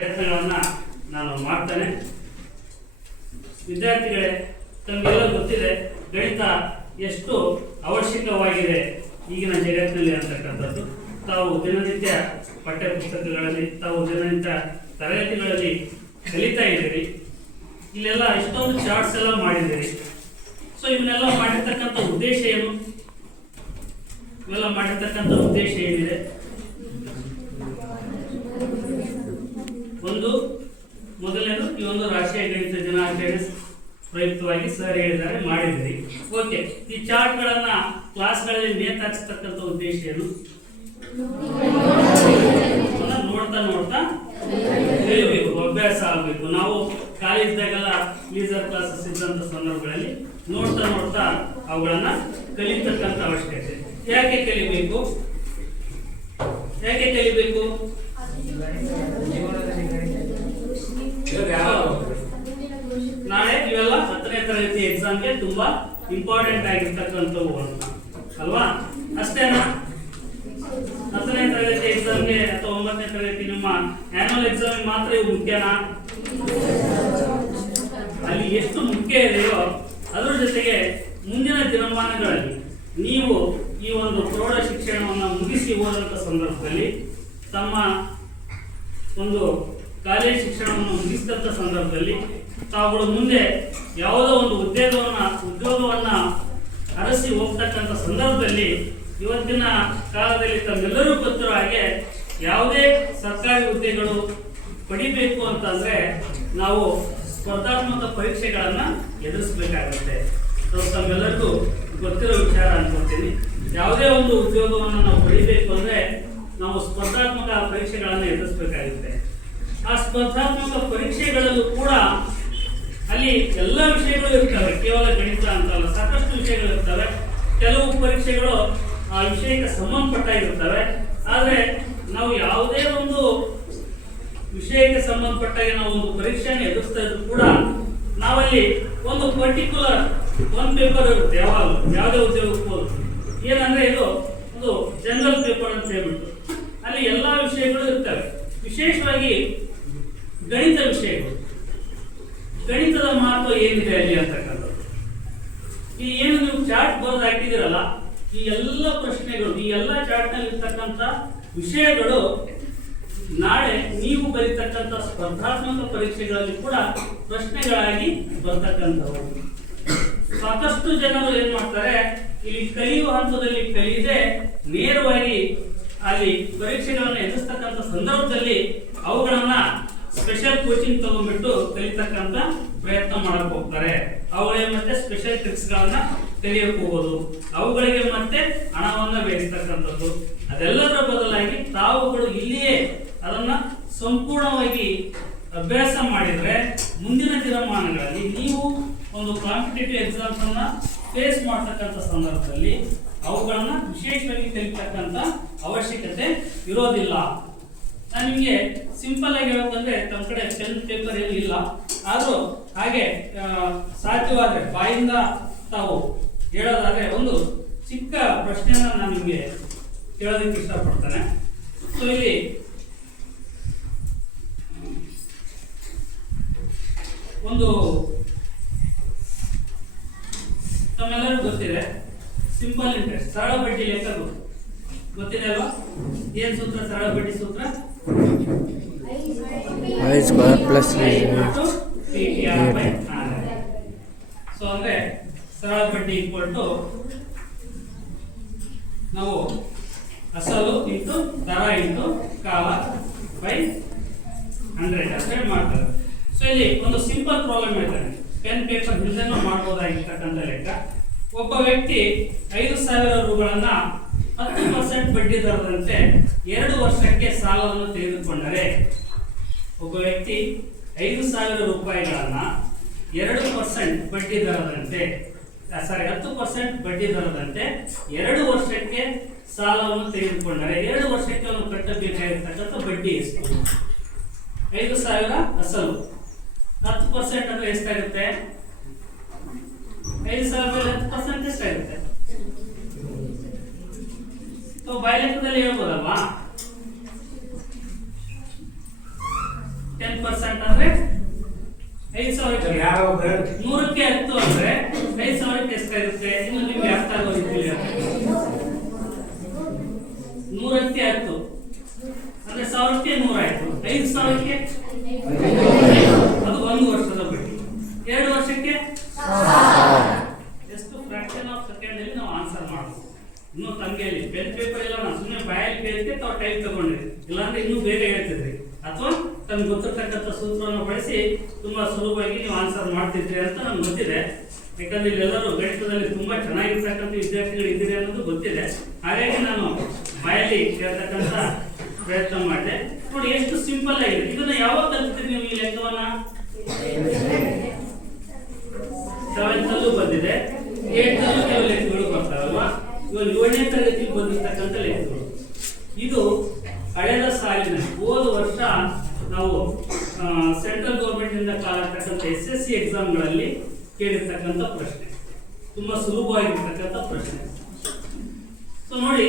ಪ್ರಯತ್ನಗಳನ್ನು ನಾನು ಮಾಡ್ತೇನೆ. ವಿದ್ಯಾರ್ಥಿಗಳೇ, ತಮಗೆಲ್ಲ ಗೊತ್ತಿದೆ ಗಣಿತ ಎಷ್ಟು ಅವಶ್ಯಕವಾಗಿದೆ ಈಗಿನ ಜಗತ್ತಿನಲ್ಲಿ ಅಂತಕ್ಕಂಥದ್ದು. ತಾವು ದಿನನಿತ್ಯ ಪಠ್ಯ ಪುಸ್ತಕಗಳಲ್ಲಿ, ತಾವು ದಿನನಿತ್ಯ ತರಗತಿಗಳಲ್ಲಿ ಕಲಿತಾ ಇದ್ದೀರಿ. ಇಲ್ಲೆಲ್ಲ ಇಷ್ಟೊಂದು ಚಾರ್ಟ್ಸ್ ಎಲ್ಲ ಮಾಡಿದ್ದೀರಿ. ಸೊ ಇವನ್ನೆಲ್ಲ ಮಾಡಿರ್ತಕ್ಕಂಥ ಉದ್ದೇಶ ಏನು? ಇವೆಲ್ಲ ಮಾಡಿರ್ತಕ್ಕಂಥ ಉದ್ದೇಶ ಏನಿದೆ? ಒಂದು ಮೊದಲನೇದು, ಈ ಒಂದು ರಾಷ್ಟ್ರೀಯ ಗಣಿತ ದಿನಾಚರಣೆ ಪ್ರಯುಕ್ತವಾಗಿ ಸರ್ ಹೇಳಿದ್ದಾರೆ, ಮಾಡಿದ್ರಿ. ಓಕೆ, ಈ ಚಾರ್ಟ್ಗಳನ್ನ ಕ್ಲಾಸ್ಗಳಲ್ಲಿ ನೇತಾಕಿಸ್ತಕ್ಕಂಥ ಉದ್ದೇಶ ಏನು? ನೋಡ್ತಾ ನೋಡ್ತಾ ಕಲಿಬೇಕು, ಅಭ್ಯಾಸ ಆಗಬೇಕು. ನಾವು ಕಾಲೇಜ್ದಾಗೆಲ್ಲ ಲೀಸರ್ ಕ್ಲಾಸಸ್ ಇದ್ದಂಥ ಸಂದರ್ಭಗಳಲ್ಲಿ ನೋಡ್ತಾ ನೋಡ್ತಾ ಅವುಗಳನ್ನ ಕಲಿತಕ್ಕಂಥ ಅವಶ್ಯಕತೆ. ಯಾಕೆ ಕಲಿಬೇಕು? ನಾಳೆ ಇವೆಲ್ಲ 10ನೇ ತರಗತಿ ಎಕ್ಸಾಮ್ಗೆ ತುಂಬಾ ಇಂಪಾರ್ಟೆಂಟ್ ಆಗಿರ್ತಕ್ಕಂಥವು ಅಂತ ಅಲ್ವಾ? ಅಷ್ಟೇನಾ? 10ನೇ ತರಗತಿ ಎಕ್ಸಾಮ್ಗೆ ಅಥವಾ 9ನೇ ತರಗತಿ ನಿಮ್ಮ ಆನ್ಯುವಲ್ ಎಕ್ಸಾಮ್ ಮಾತ್ರ ಇವು ಮುಖ್ಯನಾ? ಅಲ್ಲಿ ಎಷ್ಟು ಮುಖ್ಯ ಇದೆಯೋ ಅದರ ಜೊತೆಗೆ ಮುಂದಿನ ದಿನಮಾನಗಳಲ್ಲಿ ನೀವು ಈ ಒಂದು ಪ್ರೌಢ ಶಿಕ್ಷಣವನ್ನು ಮುಗಿಸಿ ಹೋದಂಥ ಸಂದರ್ಭದಲ್ಲಿ, ತಮ್ಮ ಒಂದು ಕಾಲೇಜ್ ಶಿಕ್ಷಣವನ್ನು ಮುಗಿಸಿದಂಥ ಸಂದರ್ಭದಲ್ಲಿ ತಾವುಗಳು ಮುಂದೆ ಯಾವುದೋ ಒಂದು ಉದ್ಯೋಗವನ್ನ ಅರಸಿ ಹೋಗ್ತಕ್ಕಂಥ ಸಂದರ್ಭದಲ್ಲಿ, ಇವತ್ತಿನ ಕಾಲದಲ್ಲಿ ತಮ್ಮೆಲ್ಲರೂ ಗೊತ್ತಿರೋ ಹಾಗೆ ಯಾವುದೇ ಸರ್ಕಾರಿ ಹುದ್ದೆಗಳು ಪಡಿಬೇಕು ಅಂತಂದ್ರೆ ನಾವು ಸ್ಪರ್ಧಾತ್ಮಕ ಪರೀಕ್ಷೆಗಳನ್ನ ಎದುರಿಸಬೇಕಾಗುತ್ತೆ. ತಮ್ಮೆಲ್ಲರಿಗೂ ಗೊತ್ತಿರೋ ವಿಚಾರ ಅನ್ಕೊಳ್ತೀನಿ. ಯಾವುದೇ ಒಂದು ಉದ್ಯೋಗವನ್ನು ನಾವು ಪಡಿಬೇಕು ಅಂದ್ರೆ ನಾವು ಸ್ಪರ್ಧಾತ್ಮಕ ಪರೀಕ್ಷೆಗಳನ್ನು ಎದುರಿಸಬೇಕಾಗುತ್ತೆ. ಆ ಸ್ಪರ್ಧಾತ್ಮಕ ಪರೀಕ್ಷೆಗಳಲ್ಲೂ ಕೂಡ ಅಲ್ಲಿ ಎಲ್ಲ ವಿಷಯಗಳು ಇರ್ತವೆ, ಕೇವಲ ಗಣಿತ ಅಂತಲ್ಲ, ಸಾಕಷ್ಟು ವಿಷಯಗಳು ಇರ್ತವೆ. ಕೆಲವು ಪರೀಕ್ಷೆಗಳು ಆ ವಿಷಯಕ್ಕೆ ಸಂಬಂಧಪಟ್ಟಾಗಿರ್ತವೆ. ಆದರೆ ನಾವು ಯಾವುದೇ ಒಂದು ವಿಷಯಕ್ಕೆ ಸಂಬಂಧಪಟ್ಟಾಗ ನಾವು ಒಂದು ಪರೀಕ್ಷೆಯನ್ನು ಎದುರಿಸ್ತಾ ಇದ್ರು ಕೂಡ ನಾವಲ್ಲಿ ಒಂದು ಪರ್ಟಿಕ್ಯುಲರ್ ಒಂದು ಪೇಪರ್ ಇರುತ್ತೆ. ಯಾವಾಗಲೂ ಯಾವುದೇ ಉದ್ಯೋಗಕ್ಕೂ ಏನಂದ್ರೆ ಇದು ಒಂದು ಜನರಲ್ ಪೇಪರ್ ಅಂತ ಹೇಳ್ಬಿಟ್ಟು ಅಲ್ಲಿ ಎಲ್ಲ ವಿಷಯಗಳು ಇರ್ತವೆ. ವಿಶೇಷವಾಗಿ ಗಣಿತ ವಿಷಯಗಳು, ಗಣಿತದ ಮಹತ್ವ ಏನಿದೆ ಅಲ್ಲಿ ಅಂತಕ್ಕಂಥದ್ದು. ಈ ಏನು ನೀವು ಚಾರ್ಟ್ ಬರೆದು ಹಾಕಿದಿರಲ್ಲ, ಈ ಎಲ್ಲ ಪ್ರಶ್ನೆಗಳು, ಈ ಎಲ್ಲ ಚಾರ್ಟ್ ನಲ್ಲಿ ಇರ್ತಕ್ಕಂಥ ವಿಷಯಗಳು ನಾಳೆ ನೀವು ಬರೀತಕ್ಕಂಥ ಸ್ಪರ್ಧಾತ್ಮಕ ಪರೀಕ್ಷೆಗಳಲ್ಲಿ ಕೂಡ ಪ್ರಶ್ನೆಗಳಾಗಿ ಬರ್ತಕ್ಕಂಥವು. ಸಾಕಷ್ಟು ಜನರು ಏನ್ ಮಾಡ್ತಾರೆ, ಇಲ್ಲಿ ಕಲಿಯುವ ಹಂತದಲ್ಲಿ ಕಲಿಯದೆ ನೇರವಾಗಿ ಅಲ್ಲಿ ಪರೀಕ್ಷೆಗಳನ್ನು ಎದುರಿಸ್ತಕ್ಕಂಥ ಸಂದರ್ಭದಲ್ಲಿ ಅವುಗಳನ್ನ ಸ್ಪೆಷಲ್ ಕೋಚಿಂಗ್ ತಗೊಂಡ್ಬಿಟ್ಟು ಕಲಿತಕ್ಕಂಥ ಪ್ರಯತ್ನ ಮಾಡಕ್ ಹೋಗ್ತಾರೆ. ಅವುಗಳಿಗೆ ಮತ್ತೆ ಸ್ಪೆಷಲ್ ಟ್ರಿಕ್ಸ್ ಗಳನ್ನ ಕಲಿಯಕ್ ಹೋಗೋದು, ಅವುಗಳಿಗೆ ಮತ್ತೆ ಹಣವನ್ನ ಬೇಯಿಸ್ತಕ್ಕಂಥದ್ದು. ಅದೆಲ್ಲದರ ಬದಲಾಗಿ ತಾವುಗಳು ಇಲ್ಲಿಯೇ ಅದನ್ನ ಸಂಪೂರ್ಣವಾಗಿ ಅಭ್ಯಾಸ ಮಾಡಿದ್ರೆ ಮುಂದಿನ ದಿನಮಾನಗಳಲ್ಲಿ ನೀವು ಒಂದು ಕಾಂಪಿಟೇಟಿವ್ ಎಕ್ಸಾಮ್ಸ್ ಅನ್ನ ಫೇಸ್ ಮಾಡ್ತಕ್ಕಂಥ ಸಂದರ್ಭದಲ್ಲಿ ಅವುಗಳನ್ನ ವಿಶೇಷವಾಗಿ ಕಲಿತಕ್ಕಂಥ ಅವಶ್ಯಕತೆ ಇರೋದಿಲ್ಲ. ನಾನು ನಿಮಗೆ ಸಿಂಪಲ್ ಆಗಿ ಹೇಳ್ಬೇಕಂದ್ರೆ, ತಮ್ಮ ಕಡೆ ಪೆನ್ ಪೇಪರ್ ಏನು ಇಲ್ಲ, ಆದ್ರೂ ಹಾಗೆ ಸಾಧ್ಯವಾದ್ರೆ ಬಾಯಿಂದ ತಾವು ಹೇಳೋದಾದ್ರೆ ಒಂದು ಚಿಕ್ಕ ಪ್ರಶ್ನೆಯನ್ನ ನಾನು ನಿಮಗೆ ಕೇಳೋದಕ್ಕೆ ಇಷ್ಟಪಡ್ತೇನೆ. ಸೊ ಇಲ್ಲಿ ಒಂದು ತಮ್ಮೆಲ್ಲರೂ ಗೊತ್ತಿದೆ, ಸಿಂಪಲ್ ಇಂಟ್ರೆಸ್ಟ್, ಸರಳ ಬಡ್ಡಿ ಲೆಕ್ಕ ಗೊತ್ತಿದೆ ಅಲ್ವಾ? ಏನ್ ಸೂತ್ರ? ಸರಳ ಬಡ್ಡಿ ಸೂತ್ರ ಸೊ ಅಂದ್ರೆ ಸರಳ ಬಡ್ಡಿ ಈಕ್ವಲ್ ಟು ನಾವು ಅಸಲು ಇಂಟು ದರ ಇಂಟು ಕಾಲ ಬೈ 100 ಅಂತ ಮಾಡ್ತಾರೆ. ಸೊ ಇಲ್ಲಿ ಒಂದು ಸಿಂಪಲ್ ಪ್ರಾಬ್ಲಮ್ ಹೇಳ್ತಾನೆ, ಪೆನ್ ಪೇಪರ್ ಹಿಂದೆನೂ ಮಾಡಬಹುದಾಗಿರ್ತಕ್ಕಂಥ ಲೆಕ್ಕ. ಒಬ್ಬ ವ್ಯಕ್ತಿ 5,000 ರೂಗಳನ್ನ 10% ಬಡ್ಡಿ ದರದಂತೆ 2 ವರ್ಷಕ್ಕೆ ಸಾಲವನ್ನು ತೆಗೆದುಕೊಂಡರೆ, ಒಬ್ಬ ವ್ಯಕ್ತಿ 5,000 ರೂಪಾಯಿಗಳನ್ನ 2% ಬಡ್ಡಿ ದರದಂತೆ 10% ಬಡ್ಡಿ ದರದಂತೆ 2 ವರ್ಷಕ್ಕೆ ಸಾಲವನ್ನು ತೆಗೆದುಕೊಂಡರೆ 2 ವರ್ಷಕ್ಕೆ ಅವನು ಕಟ್ಟಬೇಕಾಗಿರ್ತಕ್ಕಂಥ ಬಡ್ಡಿ ಎಷ್ಟು? 5,000 ಅಸಲು, 10% ಅಂದ್ರೆ ಎಷ್ಟಾಗುತ್ತೆ? 5,000 10% ಎಷ್ಟಾಗುತ್ತೆ? ಬಾಯಿ ಲೆಕ್ಕದಲ್ಲಿ ಹೇಳ್ಬೋದಲ್ವಾ? 10% ಅಂದ್ರೆ 5,000ಕ್ಕೆ 100ಕ್ಕೆ 10 ಅಂದ್ರೆ 5,000ಕ್ಕೆ ಎಷ್ಟಾಗುತ್ತೆ? ಇನ್ನು ನಿಮ್ಗೆ ಅರ್ಥ ಆಗೋ ರೀತಿಯಲ್ಲಿ 100ಕ್ಕೆ 10 ಅಂದ್ರೆ 1,000ಕ್ಕೆ 100 ಆಯ್ತು. 5,000ಕ್ಕೆ ಅದು 1 ವರ್ಷದ ಬಡ್ಡಿ. 2 ವರ್ಷಕ್ಕೆ ಎಷ್ಟು? ಫ್ರಾಕ್ಷನ್ ಆಫ್ ಸೆಕೆಂಡ್ ಅಲ್ಲಿ ನಾವು ಆನ್ಸರ್ ಮಾಡಬಹುದು. ಇನ್ನು ತಮ್ಗೆಯಲ್ಲಿ ಪೆನ್ ಪೇಪರ್ ಎಲ್ಲ ನಾನು ಸುಮ್ಮನೆ ಬಾಯಲ್ಲಿ ಕೇಳಿದ್ಕೆ ತಾವು ಟೈಪ್ ತಗೊಂಡಿರಿ, ಇಲ್ಲಾಂದ್ರೆ ಇನ್ನೂ ಬೇಗ ಹೇಳ್ತಿದ್ರಿ, ಅಥವಾ ತಮ್ಗೆ ಗೊತ್ತಿರ್ತಕ್ಕಂಥ ಸೂತ್ರವನ್ನು ಬಳಸಿ ತುಂಬಾ ಸುಲಭವಾಗಿ ನೀವು ಆನ್ಸರ್ ಮಾಡ್ತಿದ್ರಿ ಅಂತ ನಮ್ಗೆ ಗೊತ್ತಿದೆ. ಯಾಕಂದ್ರೆ ಇಲ್ಲೆಲ್ಲರೂ ಗಣಿತದಲ್ಲಿ ತುಂಬಾ ಚೆನ್ನಾಗಿರ್ತಕ್ಕಂಥ ವಿದ್ಯಾರ್ಥಿಗಳು ಇದ್ದೀರಿ ಅನ್ನೋದು ಗೊತ್ತಿದೆ. ಹಾಗಾಗಿ ನಾನು ಬಾಯಲ್ಲಿ ಕೇಳ್ತಕ್ಕಂಥ ಪ್ರಯತ್ನ ಮಾಡಿದೆ. ನೋಡಿ ಎಷ್ಟು ಸಿಂಪಲ್ ಆಗಿದೆ. ಇದನ್ನ ಯಾವಾಗ ಕಲ್ತಿದ್ರಿ ನೀವು? ಈ ಲೆಕ್ಕವನ್ನ 7th ಅಲ್ಲೂ ಬಂದಿದೆ, 8th ಅಲ್ಲೂ ಕೆಲವು ಲೆಕ್ಕಗಳು ಬರ್ತಾವಲ್ವಾ? ಇವಾಗ 7ನೇ ತರಗತಿಗೆ ಬಂದಿರ್ತಕ್ಕಂಥ ಲೆಕ್ಕಗಳು. ಇದು ಕಳೆದ ಸಾಲಿನ ಹೋದ ವರ್ಷ ನಾವು ಸೆಂಟ್ರಲ್ ಗೌರ್ಮೆಂಟ್ ಇಂದ ಕಾಲಿರ್ತಕ್ಕಂಥ SSC ಎಕ್ಸಾಮ್ಗಳಲ್ಲಿ ಕೇಳಿರ್ತಕ್ಕಂಥ ಪ್ರಶ್ನೆ, ತುಂಬಾ ಸುಲಭವಾಗಿರ್ತಕ್ಕಂಥ ಪ್ರಶ್ನೆ. ಸೊ ನೋಡಿ,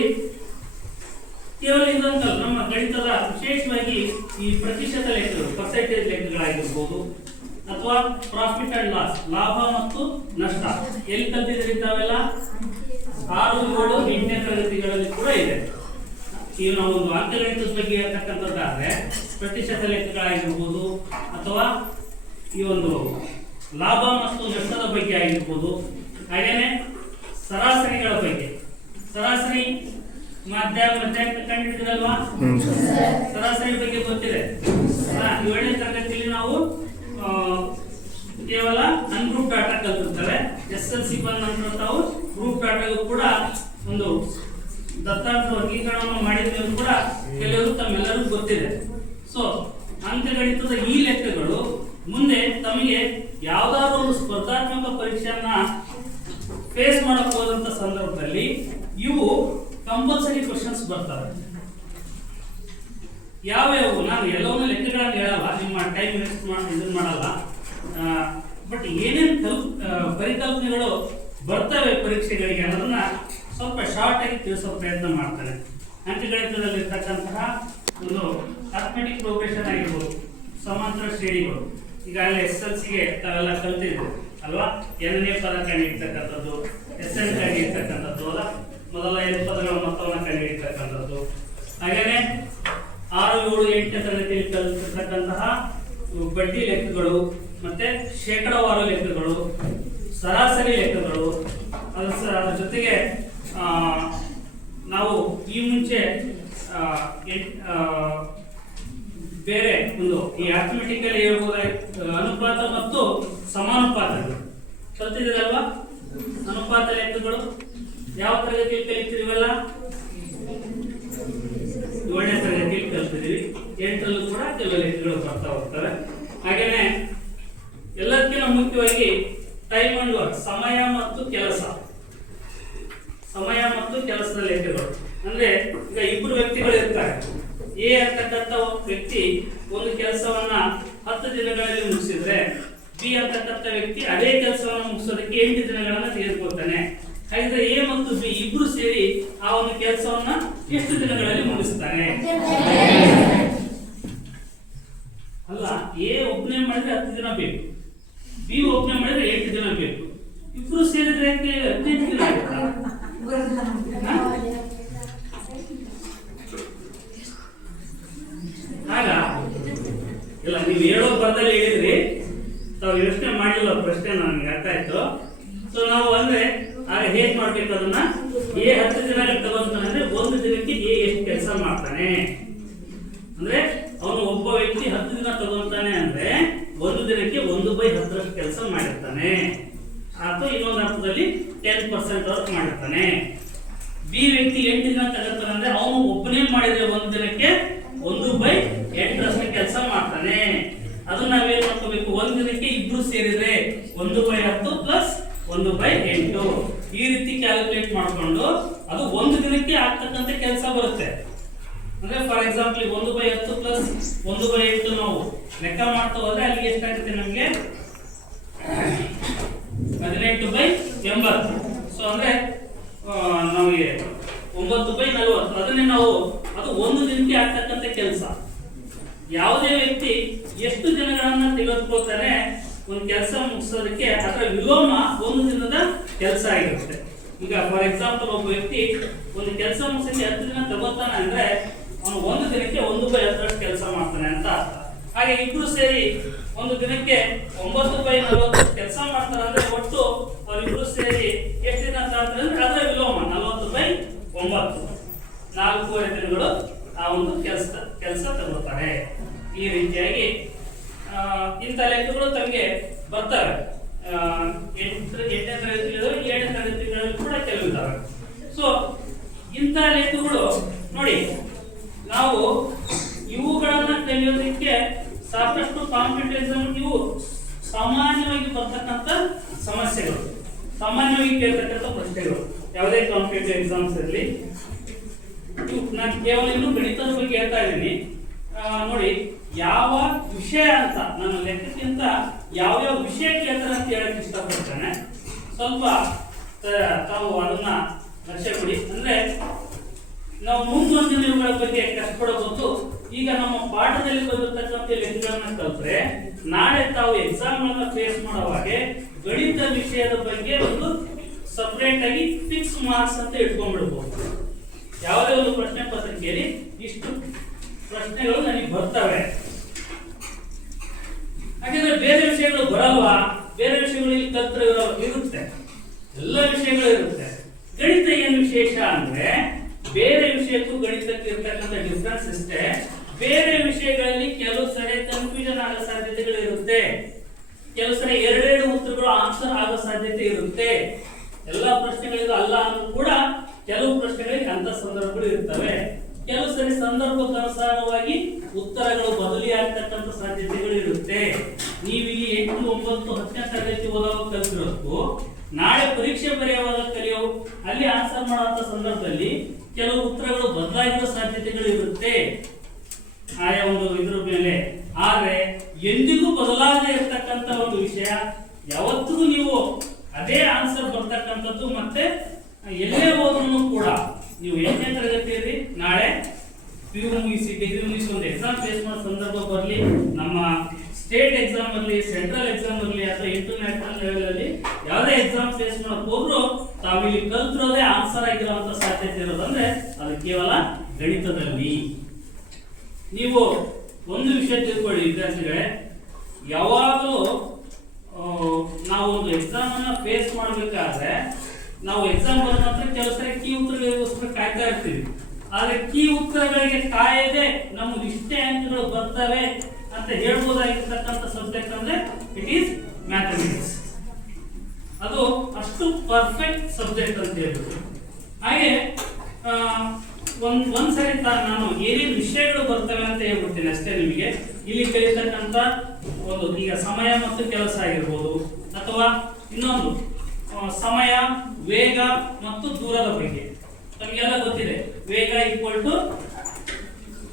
ಕೇವಲ ಇದೊಂದಲ್ಲ, ನಮ್ಮ ಗಣಿತದ ವಿಶೇಷವಾಗಿ ಈ ಪ್ರತಿಶತ ಲೆಕ್ಕಗಳು, ಪರ್ಸೆಂಟೇಜ್ ಲೆಕ್ಕಗಳಾಗಿರ್ಬೋದು, ಅಥವಾ ಪ್ರಾಫಿಟ್ ಅಂಡ್ ಲಾಸ್, ಲಾಭ ಮತ್ತು ನಷ್ಟ, ಎಲ್ಲಿ ಕಲ್ತಿದ್ರಿ ತಾವೆಲ್ಲ? 6, 7, 8ನೇ ತರಗತಿಗಳಲ್ಲಿ ಕೂಡ ಇದೆ. ಈಗ ನಾವು ಒಂದು ಅಂಕಗಣಿತದ ಬಗ್ಗೆ ಹೇಳ್ತಕ್ಕಂಥದ್ದಾದ್ರೆ ಪ್ರತಿಶತ ಲೆಕ್ಕಗಳಾಗಿರ್ಬೋದು, ಅಥವಾ ಈ ಒಂದು ಲಾಭ ಮತ್ತು ನಷ್ಟದ ಬಗ್ಗೆ ಆಗಿರ್ಬೋದು, ಹಾಗೇನೆ ಸರಾಸರಿಗಳ ಬಗ್ಗೆ. ಸರಾಸರಿ ಮಧ್ಯಾಂಕ ಕಂಡಿದ್ದೀರಲ್ವಾ? ಸರಾಸರಿ ಬಗ್ಗೆ ಗೊತ್ತಿದೆ. 7ನೇ ತರಗತಿಯಲ್ಲಿ ನಾವು ಕೇವಲ ಅನ್ಗ್ರೂಪ್ ಡಾಟಾ ಕಲ್ತಿರ್ತೇವೆ. SLC ಬಂದ ನಂತರ ತಾವು ಗ್ರೂಪ್ ಡಾಟಾಗೂ ಕೂಡ ಒಂದು ದತ್ತಾಂಶ ವರ್ಗೀಕರಣವನ್ನು ಮಾಡಿದ್ದೇವೆ ಕೂಡ ಕೆಲವರು ತಮ್ಮೆಲ್ಲರಿಗೂ ಗೊತ್ತಿದೆ. ಸೊ ಅಂಕಗಣಿತದ ಈ ಲೆಕ್ಕಗಳು ಮುಂದೆ ತಮಗೆ ಯಾವ್ದಾದ್ರು ಒಂದು ಸ್ಪರ್ಧಾತ್ಮಕ ಪರೀಕ್ಷೆಯನ್ನ ಫೇಸ್ ಮಾಡಕ್ ಹೋದಂತ ಸಂದರ್ಭದಲ್ಲಿ ಇವು ಕಂಪಲ್ಸರಿ ಕ್ವಶನ್ಸ್ ಬರ್ತವೆ. ಯಾವ್ಯಾವು ನಾನು ಎಲ್ಲವನ್ನೂ ಲೆಕ್ಕಗಳನ್ನು ಹೇಳಲ್ಲ, ನಿಮ್ಮ ಟೈಮ್ ವೇಸ್ಟ್ ಇದನ್ನ ಮಾಡಲ್ಲ. ಬಟ್ ಏನೇನು ಪರಿಕಲ್ಪನೆಗಳು ಬರ್ತವೆ ಪರೀಕ್ಷೆಗಳಿಗೆ ಅನ್ನೋದನ್ನ ಸ್ವಲ್ಪ ಶಾರ್ಟ್ ಆಗಿ ತಿಳಿಸೋ ಪ್ರಯತ್ನ ಮಾಡ್ತಾನೆ. ಅಂಕಗಣಿತದಲ್ಲಿ ಇರ್ತಕ್ಕಂತಹ ಒಂದು ಅರ್ಥಮೆಟಿಕ್ ಪ್ರೋಗ್ರೆಷನ್ ಆಗಿರ್ಬೋದು, ಸಮಾಂತರ ಶ್ರೇಣಿಗಳು, ಈಗಾಗಲೇ SLCಗೆ ತಾವೆಲ್ಲ ಕಲ್ತಿದ್ರು ಅಲ್ವಾ? ಎರಡನೇ ಪದ ಕಂಡುಹಿಡಿತಕ್ಕಂಥದ್ದು, SN ಕಂಡುಹಿಡಿತಕ್ಕಂಥದ್ದು ಅಲ್ಲ, ಮೊದಲ 5 ಪದಗಳ ಮೊತ್ತವನ್ನು ಕಂಡುಹಿಡಿತಕ್ಕಂಥದ್ದು. ಹಾಗೇನೆ 6, 7, 8ನೇ ತರಗತಿಯಲ್ಲಿ ಕಲಿತಿರ್ತಕ್ಕಂತಹ ಬಡ್ಡಿ ಲೆಕ್ಕಗಳು, ಮತ್ತೆ ಶೇಕಡಾವಾರು ಲೆಕ್ಕಗಳು, ಸರಾಸರಿ ಲೆಕ್ಕಗಳು. ಅದರ ಜೊತೆಗೆ ನಾವು ಈ ಮುಂಚೆ ಬೇರೆ ಒಂದು ಈ ಅರ್ಥಮೆಟಿಕಲಿ ಹೇಳ್ಬೋದಾಗಿತ್ತು ಅನುಪಾತ ಮತ್ತು ಸಮಾನುಪಾತಗಳು ಕಲ್ತಿದ್ದೀರಲ್ವಾ? ಅನುಪಾತ ಲೆಕ್ಕಗಳು ಯಾವ ತರಗತಿಯಲ್ಲಿ ಕಲಿತಿದೀವಲ್ಲ? 7ನೇ ತರಗತಿಯಲ್ಲಿ ಕಲ್ತಿದೀವಿ. 8ರಲ್ಲೂ ಕೂಡ ಕೆಲವು ಲೆಕ್ಕಗಳು ಬರ್ತಾ ಹೋಗ್ತವೆ. ಹಾಗೇನೆ ಎಲ್ಲಕ್ಕಿಂತ ಮುಖ್ಯವಾಗಿ ಟೈಮ್ ಅಂಡ್ ವರ್ಕ್, ಸಮಯ ಮತ್ತು ಕೆಲಸ, ಸಮಯ ಮತ್ತು ಕೆಲಸದ ಲೆಕ್ಕಗಳು. ಅಂದ್ರೆ ಈಗ ಇಬ್ಬರು ವ್ಯಕ್ತಿಗಳು ಇರ್ತಾರೆ. ಎ ಅಂತಕ್ಕಂಥ ವ್ಯಕ್ತಿ ಒಂದು ಕೆಲಸವನ್ನ 10 ದಿನಗಳಲ್ಲಿ ಮುಗಿಸಿದ್ರೆ, ಬಿ ಅಂತಕ್ಕಂಥ ವ್ಯಕ್ತಿ ಅದೇ ಕೆಲಸವನ್ನು ಮುಗಿಸೋದಕ್ಕೆ 8 ದಿನಗಳನ್ನ ತೆಗೆದುಕೊಳ್ತಾನೆ. ಹಾಗಿದ್ರೆ ಎ ಮತ್ತು ಬಿ ಇಬ್ರು ಸೇರಿ ಆ ಒಂದು ಕೆಲಸವನ್ನ ಎಷ್ಟು ದಿನಗಳಲ್ಲಿ ಮುಗಿಸ್ತಾನೆ? ಅಲ್ಲ, ಎ ಒಬ್ಬನೇ ಮಾಡಿದ್ರೆ 10 ದಿನ ಬೇಕು, ಬಿ ಒಬ್ಬನೇ ಮಾಡಿದ್ರೆ 8 ದಿನ ಬೇಕು. ಇಬ್ರು ಸೇರಿದ್ರೆ 15 ದಿನ ಆಗುತ್ತಾ? ಆಗ ಇಲ್ಲ, ನೀವು ಹೇಳೋ ಪದದಲ್ಲಿ ಹೇಳಿದ್ರಿ, ತಾವು ಯೋಚನೆ ಮಾಡಿಲ್ಲ ಪ್ರಶ್ನೆ, ನನಗೆ ಅರ್ಥ ಆಯ್ತು. ಸೊ ನಾವು ಅಂದ್ರೆ ಆಗ ಹೇಗ್ ಮಾಡ್ಬೇಕು ಅದನ್ನ? ಎ 10 ದಿನ ತಗೊಂತಾನೆ ಅಂದ್ರೆ 1 ದಿನಕ್ಕೆ ಎ ಎಷ್ಟು ಕೆಲಸ ಮಾಡ್ತಾನೆ ಅಂದ್ರೆ, ಅವನು ಒಬ್ಬ ವ್ಯಕ್ತಿ 10 ದಿನ ತಗೊಂತಾನೆ ಅಂದ್ರೆ 1 ದಿನಕ್ಕೆ 1/10 ಕೆಲಸ ಮಾಡಿರ್ತಾನೆ. ಅಥವಾ ಇನ್ನೊಂದು ಅರ್ಥದಲ್ಲಿ 10% ವರ್ಕ್ ಮಾಡಿರ್ತಾನೆ. ಬಿ ವ್ಯಕ್ತಿ 8 ದಿನ ತಗೋತಾನೆ ಅಂದ್ರೆ ಅವನು ಒಬ್ಬನೇ ಮಾಡಿದ್ರೆ 1 ದಿನಕ್ಕೆ 1/8 ಕೆಲಸ ಮಾಡ್ತಾನೆ. ಅದನ್ನ ನಾವೇನ್ ಮಾಡ್ಕೋಬೇಕು? 1 ದಿನಕ್ಕೆ ಇಬ್ರು ಸೇರಿದ್ರೆ 1/10 ಪ್ಲಸ್ 1/8 ಈ ರೀತಿ ಕ್ಯಾಲ್ಕುಲೇಟ್ ಮಾಡ್ಕೊಂಡು ಅದು 1 ದಿನಕ್ಕೆ ಆಗ್ತಕ್ಕಂಥ ಕೆಲಸ ಬರುತ್ತೆ. ಅಂದ್ರೆ ಫಾರ್ ಎಕ್ಸಾಂಪಲ್ 1/10 ಪ್ಲಸ್ 1/8 ನಾವು ಲೆಕ್ಕ ಮಾಡ್ತಾ ಹೋದ್ರೆ ಅಲ್ಲಿಗೆ ಎಷ್ಟಾಗುತ್ತೆ? ನಮಗೆ 18/80. ಸೊ ಅಂದ್ರೆ ನಮಗೆ 9/40. ಅದನ್ನೇ ನಾವು ಅದು 1 ದಿನಕ್ಕೆ ಆಗ್ತಕ್ಕಂಥ ಕೆಲಸ. ಯಾವುದೇ ವ್ಯಕ್ತಿ ಎಷ್ಟು ದಿನಗಳನ್ನ ತೆಗೆದುಕೊಳ್ತಾರೆ ಒಂದು ಕೆಲಸ ಮುಗಿಸೋದಕ್ಕೆ, ಅದರ ವಿಲೋಮ ಒಂದು ದಿನದ ಕೆಲಸ ಆಗಿರುತ್ತೆ. ಈಗ ಫಾರ್ ಎಕ್ಸಾಂಪಲ್ ಒಬ್ಬ ವ್ಯಕ್ತಿ ಒಂದು ಕೆಲಸ ಮುಗಿಸಕ್ಕೆ 10 ದಿನ ತಗೋತಾನೆ ಅಂದ್ರೆ ಅವನು ಒಂದು ದಿನಕ್ಕೆ 1/10 ಕೆಲಸ ಮಾಡ್ತಾನೆ ಅಂತ ಅರ್ಥ. ಹಾಗೆ ಇಬ್ರು ಸೇರಿ ಒಂದು ದಿನಕ್ಕೆ 9/40 ಕೆಲಸ ಮಾಡ್ತಾರೆ ಅಂದ್ರೆ ಒಟ್ಟು ಅವರಿಬ್ರು ಸೇರಿ ಎಷ್ಟು ದಿನ ತಾಳ್ತಾರೆ ಅಂದ್ರೆ ಅದರ ವಿಲೋಮ 40/9, 4.5 ದಿನಗಳು ಆ ಒಂದು ಕೆಲಸ ತಗೋತಾರೆ. ಈ ರೀತಿಯಾಗಿ ಇಂಥ ಲೆಕ್ಕಗಳು ತಮಗೆ ಬರ್ತವೆ. 8ನೇ ತರಗತಿಗಳು 7ನೇ ತರಗತಿಗಳಲ್ಲಿ ಕೂಡ ಕೆಲವು ಇದ್ದಾವೆ. ಸೊ ಇಂಥ ಲೆಕ್ಕಗಳು ನೋಡಿ, ನಾವು ಇವುಗಳನ್ನ ಕಲಿಯೋದಕ್ಕೆ ಸಾಕಷ್ಟು ಕಾಂಪಿಟೇಟಿವ್ ಎಕ್ಸಾಮ್ ಇವು ಸಾಮಾನ್ಯವಾಗಿ ಬರ್ತಕ್ಕಂಥ ಸಮಸ್ಯೆಗಳು, ಸಾಮಾನ್ಯವಾಗಿ ಕೇಳ್ತಕ್ಕಂಥ ಪ್ರಶ್ನೆಗಳು ಯಾವುದೇ ಕಾಂಪಿಟೇಟಿವ್ ಎಕ್ಸಾಮ್ಸ್ ಇರಲಿ. ನಾನು ಕೇವಲ ಇನ್ನು ಗಣಿತದ ಬಗ್ಗೆ ಹೇಳ್ತಾ ಇದ್ದೀನಿ. ನೋಡಿ, ಯಾವ ವಿಷಯ ಅಂತ ನನ್ನ ಲೆಕ್ಕಕ್ಕಿಂತ ಯಾವ್ಯಾವ ವಿಷಯ ಕೇಳ್ತಾರೆ ಅಂತ ಹೇಳಕ್ ಇಷ್ಟಪಡ್ತೇನೆ. ಸ್ವಲ್ಪ ತಾವು ಅದನ್ನ ಲಕ್ಷ್ಯ ಕೊಡಿ. ಅಂದ್ರೆ ನಾವು ಮುಂದೊಂದು ದಿನಗಳ ಬಗ್ಗೆ ಕಷ್ಟಪಡಬಹುದು. ಈಗ ನಮ್ಮ ಪಾಠದಲ್ಲಿ ಬಂದಿರತಕ್ಕಂಥ ಲೆಕ್ಕಗಳನ್ನ ಕಲ್ತ್ರೆ ನಾಳೆ ತಾವು ಎಕ್ಸಾಮ್ ಅನ್ನ ಫೇಸ್ ಮಾಡುವಾಗೆ ಗಣಿತ ವಿಷಯದ ಬಗ್ಗೆ ಒಂದು ಸಪರೇಟ್ ಆಗಿ ಫಿಕ್ಸ್ ಮಾರ್ಕ್ಸ್ ಅಂತ ಇಟ್ಕೊಂಡ್ಬಿಡ್ಬಹುದು. ಯಾವುದೇ ಒಂದು ಪ್ರಶ್ನೆ ಪತ್ರಿಕೆಯಲ್ಲಿ ಇಷ್ಟು ಪ್ರಶ್ನೆಗಳು ನನಗೆ ಬರ್ತವೆ. ಹಾಗಾದ್ರೆ ಬೇರೆ ವಿಷಯಗಳು ಬರಲ್ವಾ? ಬೇರೆ ವಿಷಯಗಳು ಇಲ್ಲಿ ಕಲ್ತ್ರೆ ಇರುತ್ತೆ, ಎಲ್ಲ ವಿಷಯಗಳು ಇರುತ್ತೆ. ಗಣಿತ ಏನು ವಿಶೇಷ ಅಂದ್ರೆ ಬೇರೆ ವಿಷಯಕ್ಕೂ ಗಣಿತಕ್ಕೆ ಇರ್ತಕ್ಕಂಥ ಡಿಫ್ರೆನ್ಸ್ ಇಷ್ಟೇ. ಬೇರೆ ವಿಷಯಗಳಲ್ಲಿ ಕೆಲವು ಸರಿ ಕನ್ಫ್ಯೂಷನ್ ಆಗೋ ಸಾಧ್ಯತೆಗಳು ಇರುತ್ತೆ, ಕೆಲವು ಸರಿ ಎರಡೆರಡು ಉತ್ತರಗಳು ಆನ್ಸರ್ ಆಗೋ ಸಾಧ್ಯತೆ ಇರುತ್ತೆ. ಎಲ್ಲಾ ಪ್ರಶ್ನೆಗಳಿಗೂ ಅಲ್ಲ ಅಂದ್ರೂ ಕೂಡ ಕೆಲವು ಪ್ರಶ್ನೆಗಳಿಗೆ ಅಂತ ಸಂದರ್ಭಗಳು ಇರ್ತವೆ. ಕೆಲವು ಸರಿ ಸಂದರ್ಭಕ್ಕನುಸಾರವಾಗಿ ಉತ್ತರಗಳು ಬದಲಿ ಆಗ್ತಕ್ಕಂಥ ಸಾಧ್ಯತೆಗಳು ಇರುತ್ತೆ. ನೀವಿಲ್ಲಿ 8, 9, 10ನೇ ತರಗತಿ ಓದುವಾಗ ಕಲಿತಿರೋದು ನಾಳೆ ಪರೀಕ್ಷೆ ಬರೆಯುವಾಗ ಕಲಿಯೋ ಅಲ್ಲಿ ಆನ್ಸರ್ ಮಾಡುವಂತ ಸಂದರ್ಭದಲ್ಲಿ ಕೆಲವು ಉತ್ತರಗಳು ಬದಲಾಗಿರೋ ಸಾಧ್ಯತೆಗಳು ಇರುತ್ತೆ ಆಯಾ ಒಂದು ಇದ್ರ ಮೇಲೆ. ಆದ್ರೆ ಎಂದಿಗೂ ಬದಲಾಗದೇ ಇರತಕ್ಕಂತ ಒಂದು ವಿಷಯ ಯಾವತ್ತಿಗೂ ನೀವು ಅದೇ ಆನ್ಸರ್ ಬರ್ತಕ್ಕಂಥದ್ದು. ಮತ್ತೆ ಎಲ್ಲೇ ಹೋದ್ರೂ ಕೂಡ ನೀವು 8ನೇ ತರಗತಿಯಲ್ಲಿ ನಾಳೆ PU ಮುಗಿಸಿ ಡಿಗ್ರಿ ಮುಗಿಸಿ ಒಂದು ಎಕ್ಸಾಮ್ ಫೇಸ್ ಮಾಡೋ ಸಂದರ್ಭ ಬರಲಿ, ನಮ್ಮ ಸ್ಟೇಟ್ ಎಕ್ಸಾಮ್ ಬರಲಿ, ಸೆಂಟ್ರಲ್ ಎಕ್ಸಾಮ್ ಬರಲಿ ಅಥವಾ ಇಂಟರ್ನ್ಯಾಷನಲ್ ಲೆವೆಲ್ ಯಾವುದೇ ಎಕ್ಸಾಮ್ ಫೇಸ್ ಮಾಡಕ್ ಹೋದ್ರು ತಾವು ಇಲ್ಲಿ ಕಲ್ತಿರೋದೇ ಆನ್ಸರ್ ಆಗಿರುವಂತ ಸಾಧ್ಯತೆ ಇರೋದಂದ್ರೆ ಅದು ಕೇವಲ ಗಣಿತದಲ್ಲಿ. ನೀವು ಒಂದು ವಿಷಯ ತಿಳ್ಕೊಳ್ಳಿ ವಿದ್ಯಾರ್ಥಿಗಳೇ, ಯಾವಾಗಲೂ ನಾವು ಒಂದು ಎಕ್ಸಾಮ್ ಅನ್ನ ಫೇಸ್ ಮಾಡಬೇಕಾದ್ರೆ ನಾವು ಎಕ್ಸಾಮ್ ಬರೋ ನಂತರ ಕೆಲವು ಸರಿ ಕೀ ಉತ್ತರಗಳಿಗೋಸ್ಕರ ಕಾಯ್ತಾ ಇರ್ತೀವಿ. ಆದ್ರೆ ಕೀ ಉತ್ತರಗಳಿಗೆ ಕಾಯದೆ ನಮ್ಗೆ ಇಷ್ಟೇ ಅಂಕಗಳು ಬರ್ತವೆ ಅಂತ ಹೇಳ್ಬೋದಾಗಿರ್ತಕ್ಕಂಥ ಸಬ್ಜೆಕ್ಟ್ ಅಂದ್ರೆ ಇಟ್ ಈಸ್ ಮ್ಯಾಥಮೆಟಿಕ್ಸ್. ಅದು ಅಷ್ಟು ಪರ್ಫೆಕ್ಟ್ ಸಬ್ಜೆಕ್ಟ್ ಅಂತ ಹೇಳ್ಬೋದು. ಹಾಗೆ ಒಂದ್ಸರಿ ನಾನು ಏನೇನು ವಿಷಯಗಳು ಬರ್ತವೆ ಅಂತ ಹೇಳ್ಬಿಡ್ತೀನಿ ಅಷ್ಟೇ ನಿಮಗೆ. ಇಲ್ಲಿ ಕಲಿತಕ್ಕಂಥ ಒಂದು ಈಗ ಸಮಯ ಮತ್ತು ಕೆಲಸ ಆಗಿರ್ಬೋದು, ಅಥವಾ ಇನ್ನೊಂದು ಸಮಯ, ವೇಗ ಮತ್ತು ದೂರದ ಬಗ್ಗೆ ನಮಗೆಲ್ಲ ಗೊತ್ತಿದೆ. ವೇಗ ಈಕ್ವಲ್ ಟು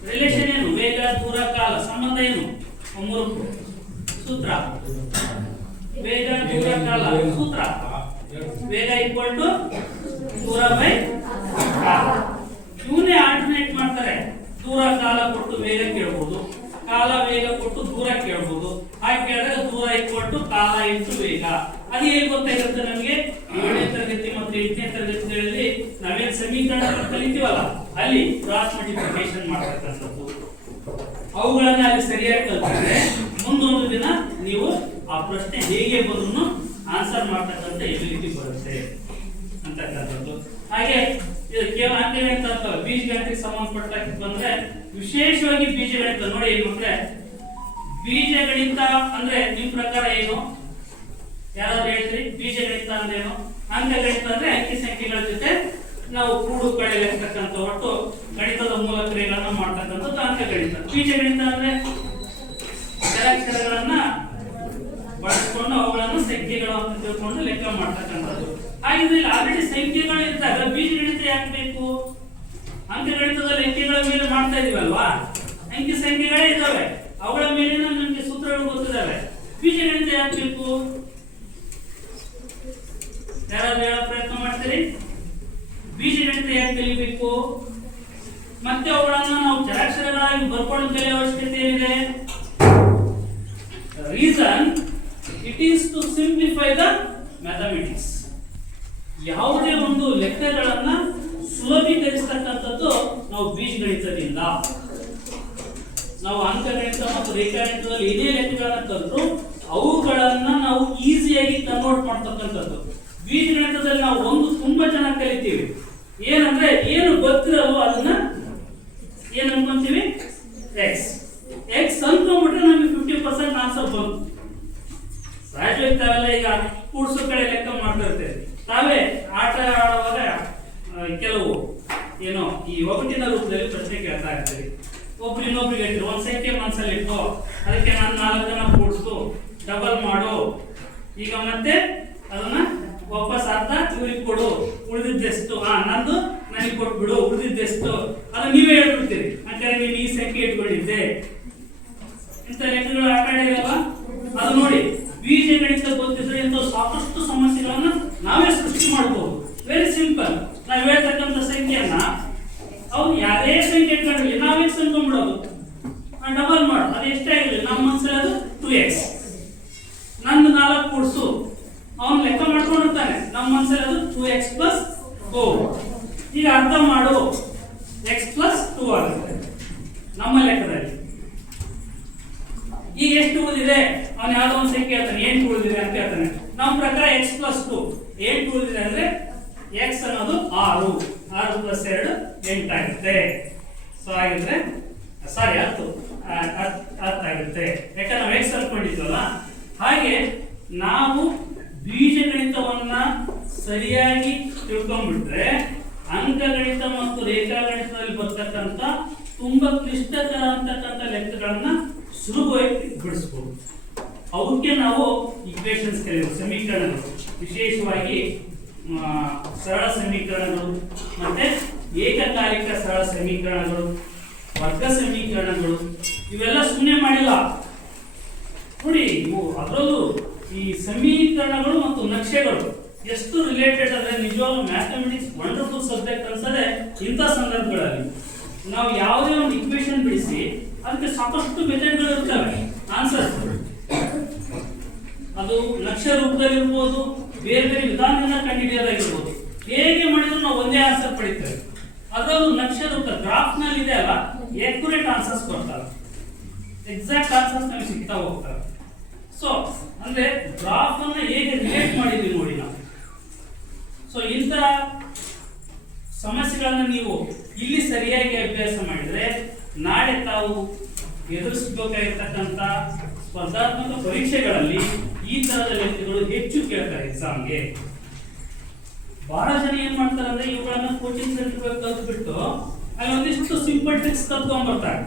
ರಿಲೇಷನ್ ಏನು, ವೇಗ, ದೂರ, ಕಾಲ, ಸಂಬಂಧ ಏನು, ಮೂರು ಸೂತ್ರ. ವೇಗ, ದೂರ, ಕಾಲ ಸೂತ್ರ. ವೇಗ ಈಕ್ವಲ್ ಟು ದೂರ ಬೈ ಕಾಲ. ಇವನ್ನೇ ಆಲ್ಟರ್ನೇಟ್ ಮಾಡ್ತಾರೆ. ದೂರ ಕಾಲ ಕೊಟ್ಟು ವೇಗ ಕೇಳಬಹುದು, ಕಾಲ ವೇಗ ಕೊಟ್ಟು ದೂರ ಕೇಳಬಹುದು. ಹಾಗೆ ಕೇಳಿದಾಗ ದೂರ ಈಕ್ವಲ್ ಟು ಕಾಲ ಇಂಟು ವೇಗ. ಅದು ಹೇಗೆ ಗೊತ್ತಾಗಿರುತ್ತೆ ನಮಗೆ? 7ನೇ ತರಗತಿ ಮತ್ತು 8ನೇ ತರಗತಿಗಳಲ್ಲಿ ನಾವೇನ್ ಸಮೀಕರಣಗಳನ್ನು ಕಲಿತೀವಲ್ಲ ಅಲ್ಲಿ ಕ್ರಾಸ್ ಮಲ್ಟಿಪ್ಲಿಕೇಶನ್ ಮಾಡ್ತಕ್ಕಂಥದ್ದು, ಅವುಗಳನ್ನ ಅಲ್ಲಿ ಸರಿಯಾಗಿ ಕಲ್ತಿದ್ರೆ ಮುಂದೊಂದು ದಿನ ನೀವು ಆ ಪ್ರಶ್ನೆ ಹೇಗೆ ಬಂದ್ರು ಆನ್ಸರ್ ಮಾಡ್ತಕ್ಕಂಥ ಎಬಿಲಿಟಿ ಬರುತ್ತೆ ಅಂತಕ್ಕಂಥದ್ದು. ಹಾಗೆ ಇದು ಕೇವಲ ಅಂಕಗಣಿತ ಅಂತ ಬೀಜಗಣಿತಕ್ಕೆ ಸಂಬಂಧಪಟ್ಟ ಬಂದ್ರೆ ವಿಶೇಷವಾಗಿ ಬೀಜಗಣಿತ ನೋಡಿ ಮಕ್ಕಳೇ. ಬೀಜಗಣಿತ ಅಂದ್ರೆ ನಿಮ್ ಪ್ರಕಾರ ಏನು? ಯಾರಾದ್ರೂ ಹೇಳ್ತೀರಿ? ಬೀಜಗಣಿತ ಅಂದ್ರೆ ಏನು? ಅಂಕಗಣಿತ ಅಂದ್ರೆ ಅಂಕಿ ಸಂಖ್ಯೆಗಳ ಜೊತೆ ನಾವು ಕೂಡು ಕಳೆ ಲೆಕ್ಕತಕ್ಕಂಥ ಒಟ್ಟು ಗಣಿತದ ಮೂಲ ಕ್ರಿಯೆಗಳನ್ನ ಮಾಡ್ತಕ್ಕಂಥದ್ದು ಅಂಕಗಣಿತ. ಬೀಜಗಣಿತ ಅಂದ್ರೆ ಅಕ್ಷರಗಳನ್ನ ಬಳಸ್ಕೊಂಡು ಅವುಗಳನ್ನು ಸಂಖ್ಯೆಗಳು ಅಂತ ತಿಳ್ಕೊಂಡು ಲೆಕ್ಕ ಮಾಡ್ತಕ್ಕಂಥದ್ದು. ಹಾಗಿದ್ರೆ ಆಲ್ರೆಡಿ ಸಂಖ್ಯೆಗಳು ಇದ್ದಾಗ ಬೀಜಗಣಿತ ಯಾಕೆ ಬೇಕು? ಅಂಕಗಣಿತದಲ್ಲಿ ಅಂಕಿಗಳ ಮೇಲೆ ಮಾಡ್ತಾ ಇದೀವಲ್ವಾ, ಅಂಕಿ ಸಂಖ್ಯೆಗಳೇ ಇದಾವೆ, ಅವುಗಳ ಮೇಲಿನ ನಮಗೆ ಸೂತ್ರಗಳು ಗೊತ್ತಿದ್ದಾವೆ. ಬೀಜಗಣಿತ ಯಾಕೆ ಬೇಕು? ಯಾರಾದ್ರೂ ಹೇಳೋ ಪ್ರಯತ್ನ ಮಾಡ್ತೀರಿ? ಬೀಜಗಣಿತ ಯಾಕೆ ಕಲಿಬೇಕು? ಮತ್ತೆ ಅವುಗಳನ್ನ ನಾವು ಚರಾಕ್ಷರಗಳಾಗಿ ಬರ್ಕೊಂಡು ಕಲಿಯೋ ಅವಶ್ಯಕತೆ ಏನಿದೆ? reason it is to simplify the mathematics. ಯಾವುದೇ ಒಂದು ಲೆಕ್ಕಗಳನ್ನ ಸುಲಭೀಕರಿಸತಕ್ಕಂಥದ್ದು ನಾವು ಬೀಜಗಣಿತದಿಂದ. ನಾವು ಅಂಕಗಣಿತ ಮತ್ತು ರೇಖಾಗಣಿತದಲ್ಲಿ ಏನೇ ಲೆಕ್ಕಗಳನ್ನ ಕಲಿತರು ಅವುಗಳನ್ನ ನಾವು ಈಸಿಯಾಗಿ ಕನ್ವರ್ಟ್ ಮಾಡ್ತಕ್ಕಂಥದ್ದು. ಬೀಜಗಣಿತದಲ್ಲಿ ನಾವು ಒಂದು ತುಂಬಾ ಚೆನ್ನಾಗಿ ಕಲಿತೀವಿ, ಏನಂದ್ರೆ ಏನು ಗೊತ್ತಿರಲ್ವೋ ಅದನ್ನ ಏನ್ ಅನ್ಕೊಂತೀವಿ, ಎಕ್ಸ್ ಎಕ್ಸ್ ಅನ್ಕೊಂಡ್ಬಿಟ್ರೆ ನಮಗೆ 50% ಆನ್ಸರ್ ಬಂತು. ಸಹಜವಾಗಿ ತಾವೆಲ್ಲ ಈಗ ಕೂಡ್ಸು ಕಡೆ ಲೆಕ್ಕ ಮಾಡ್ತಾ ಇರ್ತೇವೆ. ತಾವೇ ಆಟ ಆಡುವಾಗ ಕೆಲವು ಏನೋ ಈ ಒಗಟಿನ ರೂಪದಲ್ಲಿ ಪ್ರಶ್ನೆ ಕೇಳ್ತಾ ಇರ್ತೀವಿ. ಒಬ್ರು ಇನ್ನೊಬ್ರಿಗೆ ಹೇಳ್ತೀವಿ, ಒಂದ್ ಸಂಖ್ಯೆ ಮನಸ್ಸಲ್ಲಿ ಇಟ್ಟು ಅದಕ್ಕೆ ನಾನು 4 ಜನ ಕೂಡಿಸು ಡಬಲ್ ಮಾಡು, ಈಗ ಮತ್ತೆ ಅದನ್ನ ವಾಪಸ್ ಅರ್ಧ ಇವ್ರಿಗೆ ಕೊಡು, ಉಳಿದಿದ್ದೆಷ್ಟು ನಂದು ನನಗೆ ಕೊಟ್ಬಿಡು, ಉಳಿದಿದ್ದೆಷ್ಟು ಅದು ನೀವೇ ಹೇಳ್ಬಿಡ್ತೀರಿ. ಯಾಕಂದ್ರೆ ನೀನು ಈ ಸಂಖ್ಯೆ ಇಟ್ಕೊಂಡಿದ್ದೆ. ಇಂಥ ಲೆಕ್ಕಗಳು ಆಟ ಆಡಿರಲ್ಲ, ಅದು ನೋಡಿ ಬೀಜಗಣಿತ ಗೊತ್ತಿದ್ರೆ ಇಂಥ ಸಾಕಷ್ಟು ಸಮಸ್ಯೆಗಳನ್ನ ನಾವೇ ಸೃಷ್ಟಿ ಮಾಡಬಹುದು. Very simple. ನಾವು ಹೇಳ್ತಕ್ಕಂಥ ಸಂಖ್ಯೆಯನ್ನ ಅವ್ರು ಯಾರೇ ಸಂಖ್ಯೆ ಇಟ್ಕೊಂಡಿರಲಿ ನಾವೇ ಅನ್ಕೊಂಡ್ಬಿಡೋದು, ಡಬಲ್ ಮಾಡು, ಅದು ಎಷ್ಟೇ ಆಗಿರಲಿ ನಮ್ಮ ಮನಸ್ಸಲ್ಲಿ ಅದು 2x. ನಂದು 4 ಕೂಡಿಸು, ಅವನು ಲೆಕ್ಕ ಮಾಡ್ಕೊಂಡಿರ್ತಾನೆ, ನಮ್ಮ ಮನಸ್ಸಲ್ಲಿ ಅದು 2x + 4. ಈಗ ಅರ್ಥ ಮಾಡು, x + 2 ಆಗುತ್ತೆ ನಮ್ಮ ಲೆಕ್ಕದಲ್ಲಿ. ಈಗ ಎಷ್ಟು ಉಳಿದಿದೆ, ಅವನು ಯಾವ್ದೋ ಒಂದು ಸಂಖ್ಯೆ ಹೇಳ್ತಾನೆ, 8 ಉಳಿದಿದೆ ಅಂತ ಹೇಳ್ತಾನೆ. ನಮ್ಮ ಪ್ರಕಾರ x + 2 8 ಉಳಿದಿದೆ ಅಂದ್ರೆ x ಅನ್ನೋದು 6 6 + 2 8 ಆಗುತ್ತೆ. ಸೊ ಆಗಿದ್ರೆ ಸಾರಿ 10 ಆಗುತ್ತೆ, ಯಾಕಂದ್ರೆ ನಾವು x ಅನ್ಕೊಂಡಿದ್ವಲ್ಲ. ಹಾಗೆ ನಾವು ಬೀಜಗಣಿತವನ್ನ ಸರಿಯಾಗಿ ತಿಳ್ಕೊಂಡ್ಬಿಟ್ರೆ ಅಂಕಗಣಿತ ಮತ್ತು ರೇಖಾಗಣಿತದಲ್ಲಿ ಬರ್ತಕ್ಕಂಥ ತುಂಬಾ ಕ್ಲಿಷ್ಟಕರ ಅಂತಕ್ಕಂಥ ಲೆಕ್ಕಗಳನ್ನ ಸುಲಭವಾಗಿ ಬಿಡಿಸಬಹುದು. ಅವಕ್ಕೆ ನಾವು ಈಕ್ವೇಷನ್ಸ್ ಕಲಿಯುವ ಸಮೀಕರಣಗಳು, ವಿಶೇಷವಾಗಿ ಸರಳ ಸಮೀಕರಣಗಳು ಮತ್ತೆ ಏಕಕಾಲಿಕ ಸರಳ ಸಮೀಕರಣಗಳು, ವರ್ಗ ಸಮೀಕರಣಗಳು, ಇವೆಲ್ಲ ಸುಮ್ಮನೆ ಮಾಡಿಲ್ಲ ನೋಡಿ. ಇವು ಅದರಲ್ಲೂ ಈ ಸಮೀಕರಣಗಳು ಮತ್ತು ನಕ್ಷೆಗಳು ಎಷ್ಟು ರಿಲೇಟೆಡ್ ಅಂದ್ರೆ ನಿಜವಾಗ್ಲೂ ಮ್ಯಾಥಮೆಟಿಕ್ಸ್ ವಂಡರ್ಫುಲ್ ಸಬ್ಜೆಕ್ಟ್ ಅನ್ಸದೆ. ಇಂಥ ಸಂದರ್ಭಗಳಲ್ಲಿ ನಾವು ಯಾವುದೇ ಒಂದು ಇಕ್ವೇಷನ್ ಬಿಡಿಸಿ ಅದಕ್ಕೆ ಸಾಕಷ್ಟು ಮೆಥಡ್ಗಳು ಇರ್ತವೆ ಆನ್ಸರ್. ಅದು ನಕ್ಷೆ ರೂಪದಲ್ಲಿ ಇರ್ಬೋದು, ಬೇರೆ ಬೇರೆ ವಿಧಾನದಿಂದ ಕಂಡುಹಿಡಿಯೋದಾಗಿರ್ಬೋದು. ಹೇಗೆ ಮಾಡಿದ್ರು ನಾವು ಒಂದೇ ಆನ್ಸರ್ ಪಡಿತೇವೆ. ಅದರಲ್ಲೂ ನಕ್ಷೆ ರೂಪ ಗ್ರಾಫ್ ನಲ್ಲಿ ಇದೆ ಅಲ್ಲ, ಎಕ್ಯುರೇಟ್ ಆನ್ಸರ್ಸ್ ಕೊಡ್ತಾರೆ, ಎಕ್ಸಾಕ್ಟ್ ಆನ್ಸರ್ಸ್ ನಮಗೆ ಸಿಗ್ತಾ ಹೋಗ್ತಾರೆ. ಸೊ ಅಂದ್ರೆ ಗ್ರಾಫ್ ಅನ್ನ ಹೇಗೆ ರಿಲೇಟ್ ಮಾಡಿದ್ವಿ ನೋಡಿ ನಾವು. ಸೊ ಇಂಥ ಸಮಸ್ಯೆಗಳನ್ನ ನೀವು ಇಲ್ಲಿ ಸರಿಯಾಗಿ ಅಭ್ಯಾಸ ಮಾಡಿದ್ರೆ ನಾಳೆ ತಾವು ಎದುರಿಸಬೇಕಾಗಿರ್ತಕ್ಕಂಥ ಸ್ಪರ್ಧಾತ್ಮಕ ಪರೀಕ್ಷೆಗಳಲ್ಲಿ ಈ ತರದ ಲೆಕ್ಕಗಳು ಹೆಚ್ಚು ಕೇಳ್ತಾರೆ ಎಕ್ಸಾಮ್ಗೆ. ಬಹಳ ಜನ ಏನ್ ಮಾಡ್ತಾರೆ ಅಂದ್ರೆ ಇವುಗಳನ್ನ ಕೋಚಿಂಗ್ ಸೆಂಟರ್ ಕಲ್ತ್ಬಿಟ್ಟು ಅಲ್ಲಿ ಒಂದಿಷ್ಟು ಸಿಂಪಲ್ ಟ್ರಿಕ್ಸ್ ಕಲ್ತ್ಕೊಂಡ್ಬರ್ತಾರೆ.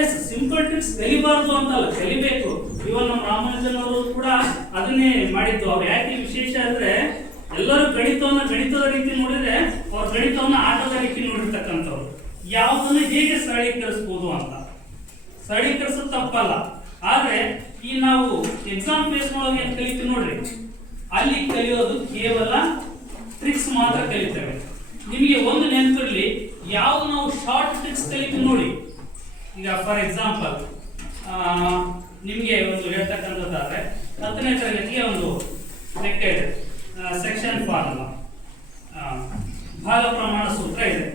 ಎಸ್, ಸಿಂಪಲ್ ಟ್ರಿಕ್ಸ್ ಕಲಿಬಾರ್ದು ಅಂತಲ್ಲ, ಕಲಿಬೇಕು. ಇವನ್ ನಮ್ಮ ರಾಮಾನುಜನ್ ಅವರು ಕೂಡ ಅದನ್ನೇ ಮಾಡಿದ್ದು. ಅವ್ರು ಯಾಕೆ ವಿಶೇಷ ಅಂದ್ರೆ ಎಲ್ಲರೂ ಗಣಿತವನ್ನ ಗಣಿತದ ರೀತಿ ನೋಡಿದ್ರೆ ಅವ್ರ ಗಣಿತವನ್ನ ಆಟದ ರೀತಿ ನೋಡಿರ್ತಕ್ಕಂಥವ್ರು. ಯಾವುದನ್ನ ಹೇಗೆ ಸರಳೀಕರಿಸಬಹುದು ಅಂತ. ಸರಳೀಕರಿಸೋದು ತಪ್ಪಲ್ಲ, ಆದ್ರೆ ಈ ನಾವು ಎಕ್ಸಾಮ್ ಫೇಸ್ ಒಳಗೆ ಏನ್ ಕಲಿತೀವಿ ನೋಡ್ರಿ, ಅಲ್ಲಿ ಕಲಿಯೋದು ಕೇವಲ ಟ್ರಿಕ್ಸ್ ಮಾತ್ರ ಕಲಿತೇವೆ. ನಿಮಗೆ ಒಂದು ನೆನಪಿರ್ಲಿ, ಯಾವ್ದು ನಾವು ಶಾರ್ಟ್ ಟ್ರಿಕ್ಸ್ ಕಲಿತೀವಿ ನೋಡಿ. ಈಗ ಫಾರ್ ಎಕ್ಸಾಂಪಲ್ ನಿಮಗೆ ಒಂದು ಹೇಳ್ತಕ್ಕಂಥದ್ದಾದ್ರೆ 10ನೇ ತರಗತಿಗೆ ಒಂದು ಲೆಕ್ಕ ಇದೆ, ಸೆಕ್ಷನ್ ಫಾರ್ಮುಲಾ, ಭಾಗ ಪ್ರಮಾಣ ಸೂತ್ರ ಇದೆ.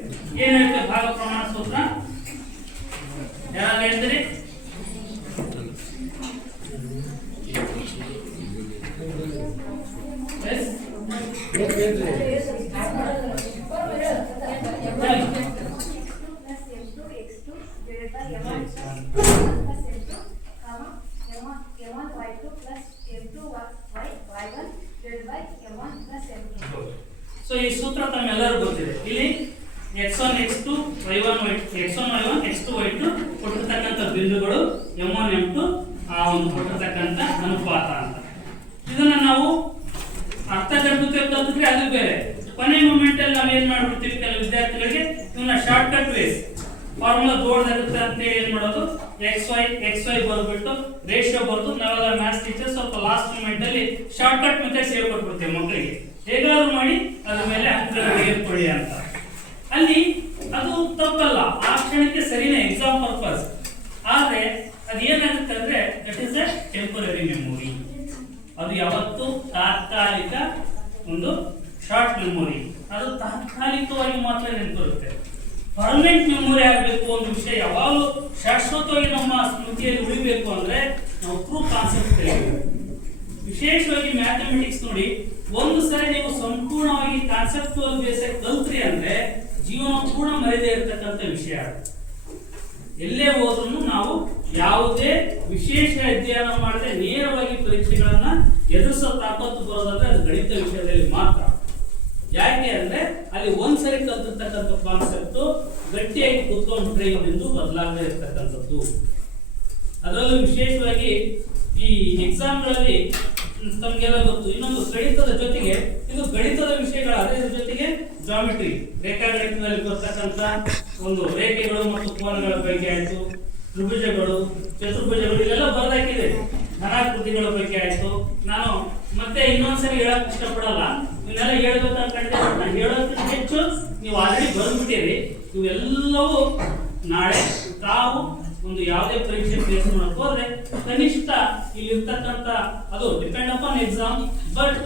ಏನ್ ಹೇಳ್ತೇವೆ ಭಾಗ ಪ್ರಮಾಣ ಸೂತ್ರ? ಯಾರು ಹೇಳ್ತೀರಿ? ಸೊ ಈ ಸೂತ್ರ ತಮ್ಮೆಲ್ಲರೂ ಗೊತ್ತಿದೆ. ಇಲ್ಲಿ x1 x2 y1 x1 y1 x2 y2 ಕೊಟ್ಟಿರ್ತಕ್ಕಂಥ ಬಿಂದುಗಳು m1 m2 ಆ ಒಂದು ಕೊಟ್ಟಿರ್ತಕ್ಕಂಥ ಅನುಪಾತ ಅಂತ. ಇದನ್ನ ನಾವು ಅರ್ಥಗರ್ಭಿತ ಕಲ್ತಿದ್ರೆ ಅದು ಬೇರೆ. ಕೊನೆ ಮೂಮೆಂಟ್ ಅಲ್ಲಿ ನಾವು ಏನ್ ಮಾಡ್ಬಿಡ್ತೀವಿ, ಕೆಲವು ವಿದ್ಯಾರ್ಥಿಗಳಿಗೆ ಇವನ್ನ ಶಾರ್ಟ್ ಕಟ್ ವೇಸ್ ಫಾರ್ಮುಲಾ ದೊಡ್ಡದಾಗುತ್ತೆ ಅಂತ ಹೇಳಿ ಏನ್ ಮಾಡೋದು, xy ಬರ್ಬಿಟ್ಟು ರೇಷಿಯೋ ಬರ್ದು ನಾವೆಲ್ಲ ಮ್ಯಾಥ್ಸ್ ಟೀಚರ್ ಸ್ವಲ್ಪ ಲಾಸ್ಟ್ ಮೂಮೆಂಟ್ ಅಲ್ಲಿ ಶಾರ್ಟ್ ಕಟ್ ಮೆಥಡ್ಸ್ ಹೇಳ್ಕೊಟ್ಬಿಡ್ತೇವೆ ಮಕ್ಕಳಿಗೆ. ಹೇಗಾದ್ರೂ ಮಾಡಿ ಅದ್ರ ಮೇಲೆ ಅಂಕಗಳನ್ನು ತೆಗೆದುಕೊಳ್ಳಿ ಅಂತ. ಅಲ್ಲಿ ಅದು ತಪ್ಪಲ್ಲ, ಆ ಕ್ಷಣಕ್ಕೆ ಸರಿನೇ ಎಕ್ಸಾಮ್ ಪರ್ಪಸ್. ಆದ್ರೆ ಅದೇನಾಗುತ್ತೆ ಅಂದ್ರೆ that is A temporary memory. ಅದು ಯಾವತ್ತು ತಾತ್ಕಾಲಿಕ ಒಂದು ಶಾರ್ಟ್ ಮೆಮೊರಿ, ಅದು ತಾತ್ಕಾಲಿಕವಾಗಿ ಮಾತ್ರ ನೆನಪಿರುತ್ತೆ. ಪರ್ಮನೆಂಟ್ ಮೆಮೊರಿ ಆಗಬೇಕು ಒಂದು ವಿಷಯ ಯಾವಾಗಲೂ ಶಾಶ್ವತವಾಗಿ ನಮ್ಮ ಸ್ಮೃತಿಯಲ್ಲಿ ಉಳಿಬೇಕು ಅಂದ್ರೆ ನಾವು ಟ್ರೂ ಕಾನ್ಸೆಪ್ಟ್ ಕಲಿಯಬೇಕು. ವಿಶೇಷವಾಗಿ ಮ್ಯಾಥಮೆಟಿಕ್ಸ್ ನೋಡಿ, ಒಂದು ಸರಿ ನೀವು ಸಂಪೂರ್ಣವಾಗಿ ಕಾನ್ಸೆಪ್ಟುವಲ್ ಬೇಸ್ ಕಲ್ತ್ರಿ ಅಂದ್ರೆ ಜೀವನ ಪೂರ್ಣ ಮರೆಯದೇ ಇರತಕ್ಕಂಥ ವಿಷಯ. ಎಲ್ಲೇ ಹೋದ್ರೂ ನಾವು ಯಾವುದೇ ವಿಶೇಷ ಅಧ್ಯಯನ ಮಾಡದೆ ನೇರವಾಗಿ ಪರೀಕ್ಷೆಗಳನ್ನ ಎದುರಿಸೋ ತಾಕತ್ತು ಬರೋದಂದ್ರೆ ಅದು ಗಣಿತ ವಿಷಯದಲ್ಲಿ ಮಾತ್ರ. ಯಾಕೆ ಅಂದ್ರೆ ಅಲ್ಲಿ ಒಂದ್ಸರಿ ಕಲ್ತಿರ್ತಕ್ಕಂಥ ಕಾನ್ಸೆಪ್ಟ್ ಗಟ್ಟಿಯಾಗಿ ಕೂತ್ಕೊಂಡ್ರೆ ಎಂದು ಬದಲಾಗದೇ ಇರ್ತಕ್ಕಂಥದ್ದು. ಅದರಲ್ಲೂ ವಿಶೇಷವಾಗಿ ಈ ಎಕ್ಸಾಮ್ಗಳಲ್ಲಿ ತಮಗೆಲ್ಲ ಗೊತ್ತು, ಇನ್ನೊಂದು ಗಣಿತದ ಜೊತೆಗೆ ಇದು ಗಣಿತದ ವಿಷಯಗಳ ಅದರ ಜೊತೆಗೆ ಜಾಮಿಟ್ರಿ, ರೇಖಾಗಣಿತದಲ್ಲಿ ಬರ್ತಕ್ಕಂಥ ಒಂದು ರೇಖೆಗಳು ಮತ್ತು ಕೋನಗಳ ಬಗ್ಗೆ ಆಯ್ತು, ತ್ರಿಭುಜಗಳು, ಚತುರ್ಭುಜಗಳು ಇಲ್ಲೆಲ್ಲ ಬರೆದಾಕಿದೆ, ಘನಾಕೃತಿಗಳ ಬಗ್ಗೆ ಆಯ್ತು. ನಾನು ಮತ್ತೆ ಇನ್ನೊಂದ್ಸರಿ ಹೇಳಕ್ ಇಷ್ಟಪಡಲ್ಲ, ಇವನ್ನೆಲ್ಲ ಹೇಳ್ಬೇಕು ಅನ್ಕೊಂಡಿದ್ದೆ. ನಾನು ಹೇಳೋದಕ್ಕಿಂತ ಹೆಚ್ಚು ನೀವು ಆಲ್ರೆಡಿ ಬಂದ್ಬಿಟ್ಟಿರಿ. ಇವೆಲ್ಲವೂ ನಾಳೆ ತಾವು ಒಂದು ಯಾವುದೇ ಪರೀಕ್ಷೆ ಫೇಸ್ ಮಾಡಕ್ ಹೋದ್ರೆ ಕನಿಷ್ಠ ಇಲ್ಲಿ ಇರ್ತಕ್ಕಂಥ, ಅದು ಡಿಪೆಂಡ್ ಅಪಾನ್ ಎಕ್ಸಾಮ್, ಬಟ್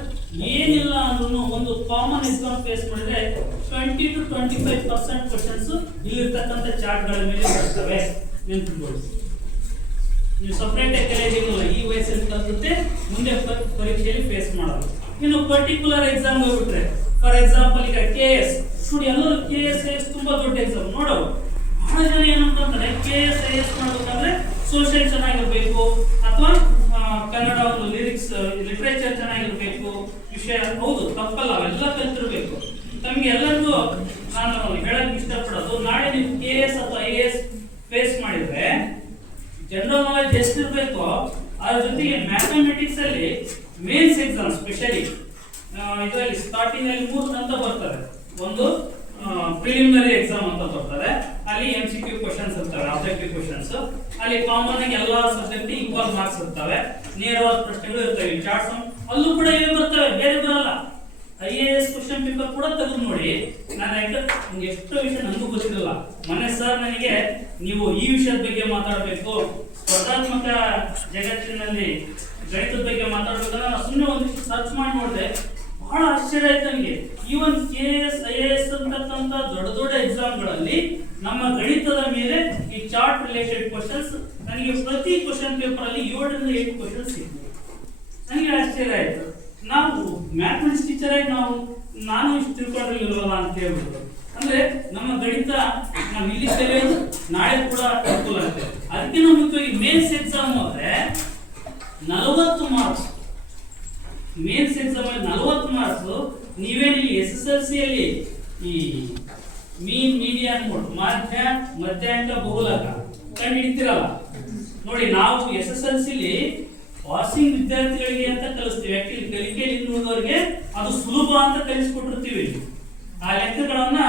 ಏನಿಲ್ಲ ಅಂದ್ರೂ ಒಂದು ಕಾಮನ್ ಎಕ್ಸಾಮ್ ಫೇಸ್ ಮಾಡಿದ್ರೆ 20 to 25% ಕ್ವಶನ್ಸ್ ಇಲ್ಲಿರ್ತಕ್ಕಂಥ ಚಾರ್ಟ್ಗಳ ಮೇಲೆ ಬರ್ತವೆ. ನೆನಪಿಟ್ಕೊಳ್ಳಿ, ನೀವು ಸಪರೇಟ್ ಆಗಿ ಕಲಿಯೋದಿಲ್ಲ, ಈ ವಯಸ್ಸಲ್ಲಿ ಕಲಿಸುತ್ತೆ ಮುಂದೆ ಪರೀಕ್ಷೆಯಲ್ಲಿ ಫೇಸ್ ಮಾಡೋದು. ಇನ್ನು ಪರ್ಟಿಕ್ಯುಲರ್ ಎಕ್ಸಾಮ್ ಹೋಗ್ಬಿಟ್ರೆ, ಫಾರ್ ಎಕ್ಸಾಂಪಲ್ ಈಗ KS ನೋಡಿ, ಎಲ್ಲರೂ KS ತುಂಬಾ ದೊಡ್ಡ ಎಕ್ಸಾಮ್ ನೋಡೋರು. ಬಹಳ ಜನ ಏನಂತಾರೆ KS ಮಾಡ್ಬೇಕಂದ್ರೆ ಸೋಷಿಯಲ್ ಚೆನ್ನಾಗಿರ್ಬೇಕು ಅಥವಾ ಕನ್ನಡ ಒಂದು ಲಿರಿಕ್ಸ್ ಲಿಟ್ರೇಚರ್ ಚೆನ್ನಾಗಿರ್ಬೇಕು ವಿಷಯ. ಹೌದು, ತಪ್ಪಲ್ಲ, ಅವೆಲ್ಲ ಕಲ್ತಿರ್ಬೇಕು. ತಮಗೆ ಎಲ್ಲರಿಗೂ ನಾನು ಹೇಳಕ್ ಇಷ್ಟಪಡೋದು, ನಾಳೆ ನೀವು KS ಅಥವಾ IAS ಫೇಸ್ ಮಾಡಿದ್ರೆ ಜನರಲ್ ನಾಲೆಜ್ ಎಷ್ಟಿರ್ಬೇಕು, ಅದ್ರ ಜೊತೆಗೆ ಮ್ಯಾಥಮೆಟಿಕ್ಸ್ ಅಲ್ಲಿ ಮೇನ್ಸ್ ಎಕ್ಸಾಮ್ ಸ್ಪೆಷಲಿ ಇದರಲ್ಲಿ ಸ್ಟಾರ್ಟಿಂಗ್ ಅಲ್ಲಿ 3 ಅಂತ ಬರ್ತದೆ. ಒಂದು ಪ್ರಿಲಿಮಿನರಿ ಎಕ್ಸಾಮ್ ಅಂತ ಬರ್ತದೆ, ಅಲ್ಲಿ MCQ ಕ್ವಶನ್ಸ್ ಇರ್ತವೆ, ಆಬ್ಜೆಕ್ಟಿವ್ ಕ್ವಶನ್ಸ್. ಅಲ್ಲಿ ಕಾಮನ್ ಆಗಿ ಎಲ್ಲಾ ಸಬ್ಜೆಕ್ಟ್ ಈಕ್ವಲ್ ಮಾರ್ಕ್ಸ್ ಇರ್ತವೆ, ನೇರವಾದ ಪ್ರಶ್ನೆಗಳು ಇರ್ತವೆ. ಚಾರ್ಟ್ಸ್ ಅಲ್ಲೂ ಕೂಡ ಇವೇ ಬರ್ತವೆ, ಬೇರೆ ಬರಲ್ಲ. IAS ಕ್ವಶನ್ ಪೇಪರ್ ಕೂಡ ತೆಗೆದು ನೋಡಿ. ನಾನು ಎಷ್ಟೋ ವಿಷಯ ನನಗೂ ಗೊತ್ತಿರಲಿಲ್ಲ. ಮೊನ್ನೆ ಸರ್ ನನಗೆ ನೀವು ಈ ವಿಷಯದ ಬಗ್ಗೆ ಮಾತಾಡಬೇಕು, ಸ್ಪರ್ಧಾತ್ಮಕ ಜಗತ್ತಿನಲ್ಲಿ ಗಣಿತದ ಬಗ್ಗೆ ಮಾತಾಡ್ಬೇಕಂದ್ರೆ ನಾನು ಸುಮ್ಮನೆ ಒಂದಿಷ್ಟು ಸರ್ಚ್ ಮಾಡಿ ನೋಡಿದೆ. ಬಹಳ ಆಶ್ಚರ್ಯ ಆಯ್ತು ನನಗೆ. ಈವನ್ KS IAS ಅಂತಕ್ಕಂಥ ದೊಡ್ಡ ದೊಡ್ಡ ಎಕ್ಸಾಮ್ಗಳಲ್ಲಿ ನಮ್ಮ ಗಣಿತದ ಮೇಲೆ ಈ ಚಾರ್ಟ್ ರಿಲೇಟೆಡ್ ಕ್ವಶನ್ಸ್ ನನಗೆ ಪ್ರತಿ ಕ್ವಶನ್ ಪೇಪರ್ ಅಲ್ಲಿ 7 ರಿಂದ 8 ಕ್ವಶನ್ಸ್ ಸಿಕ್ಕಿದೆ. ನನಗೆ ಆಶ್ಚರ್ಯ ಆಯ್ತು. ನಾವು ಮ್ಯಾಥಮೆಟಿಕ್ಸ್ ಟೀಚರ್ ಆಗಿ ನಾನು ಇಷ್ಟು ತಿಳ್ಕೊಂಡಿರ್ಲಿಲ್ವಲ್ಲ ಅಂತ ಹೇಳ್ಬಿಟ್ಟು. ಅಂದ್ರೆ ನಮ್ಮ ಗಣಿತ ನಾವು ಇಲ್ಲಿ ಕಲಿಯೋದು ನಾಳೆ ಕೂಡ ಅನುಕೂಲ ಆಗುತ್ತೆ. ಅದಕ್ಕಿಂತ ಮುಖ್ಯವಾಗಿ ಮೇನ್ಸ್ ಎಕ್ಸಾಮ್ ಹೋದ್ರೆ 40 ಮಾರ್ಕ್ಸ್, ಮೇನ್ಸ್ ಎಕ್ಸಾಮ್ ಅಲ್ಲಿ 40 ಮಾರ್ಕ್ಸ್. ನೀವೇನು SSLC ಅಲ್ಲಿ ಈ ಮೀನ್ ಮೀಡಿಯನ್ ಮೋಡ್ ಮಧ್ಯಾಂಕ ಬಹುಲಕ ಕಂಡು ಹಿಡಿತಿರಲ್ಲ ನೋಡಿ. ನಾವು SSLC ಅಲ್ಲಿ ಪಾಸಿಂಗ್ ವಿದ್ಯಾರ್ಥಿಗಳಿಗೆ ಅಂತ ಕಲಿಸ್ತೀವಿ. ಆಕ್ಚುಲಿ ಕಲಿಕೆಯಲ್ಲಿ ಹಿಂದುಳಿದವರಿಗೆ ಅದು ಸುಲಭ ಅಂತ ಕಲಿಸ್ಕೊಟ್ಟಿರ್ತೀವಿ. ಆ ಲೆಕ್ಕಗಳನ್ನ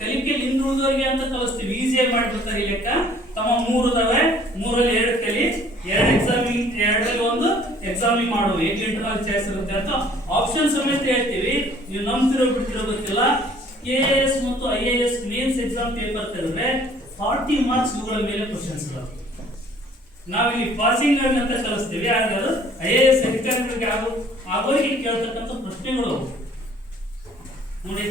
ಕಲಿಕೆಯಲ್ಲಿ ಹಿಂದುಳಿದವರಿಗೆ ಅಂತ ಕಲಿಸ್ತೀವಿ, ಈಸಿಯಾಗಿ ಮಾಡಿಬಿಡ್ತಾರೆ. ಈ ಲೆಕ್ಕ ತಮ್ಮ 3 ಇದಾವೆ, 3ರಲ್ಲಿ 2 ಕಲಿ, 2 ಎಕ್ಸಾಮಿಂಗ್, 2ರಲ್ಲಿ 1 ಎಕ್ಸಾಮಿಂಗ್ ಮಾಡು, 8 ಇಂಟರ್ನಲ್ ಚಾಯ್ಸ್ ಇರುತ್ತೆ ಅಂತ ಆಪ್ಷನ್ ಸಮೇತ ಹೇಳ್ತೀವಿ. ನೀವು ನಂಬ್ತಿರೋ ಬಿಡ್ತಿರೋ ಗೊತ್ತಿಲ್ಲ. KS ಮತ್ತು IAS ಮೇನ್ಸ್ ಎಕ್ಸಾಮ್ ಪೇಪರ್ ತೆಗೆದ್ರೆ 40 ಮಾರ್ಕ್ಸ್ ಇವುಗಳ ಮೇಲೆ ಕ್ವಶನ್ಸ್ ಇದಾವೆ. ನಾವಿಲ್ಲಿ ಪಾಸಿಂಗ್ ಅಂತ ಕಲಿಸ್ತೀವಿ, ಆದ್ರೆ ಅದು IAS ಅಧಿಕಾರಿಗಳಿಗೆ ಆಗೋಗಿ ಕೇಳ್ತಕ್ಕಂಥ ಪ್ರಶ್ನೆಗಳು ನೋಡಿ.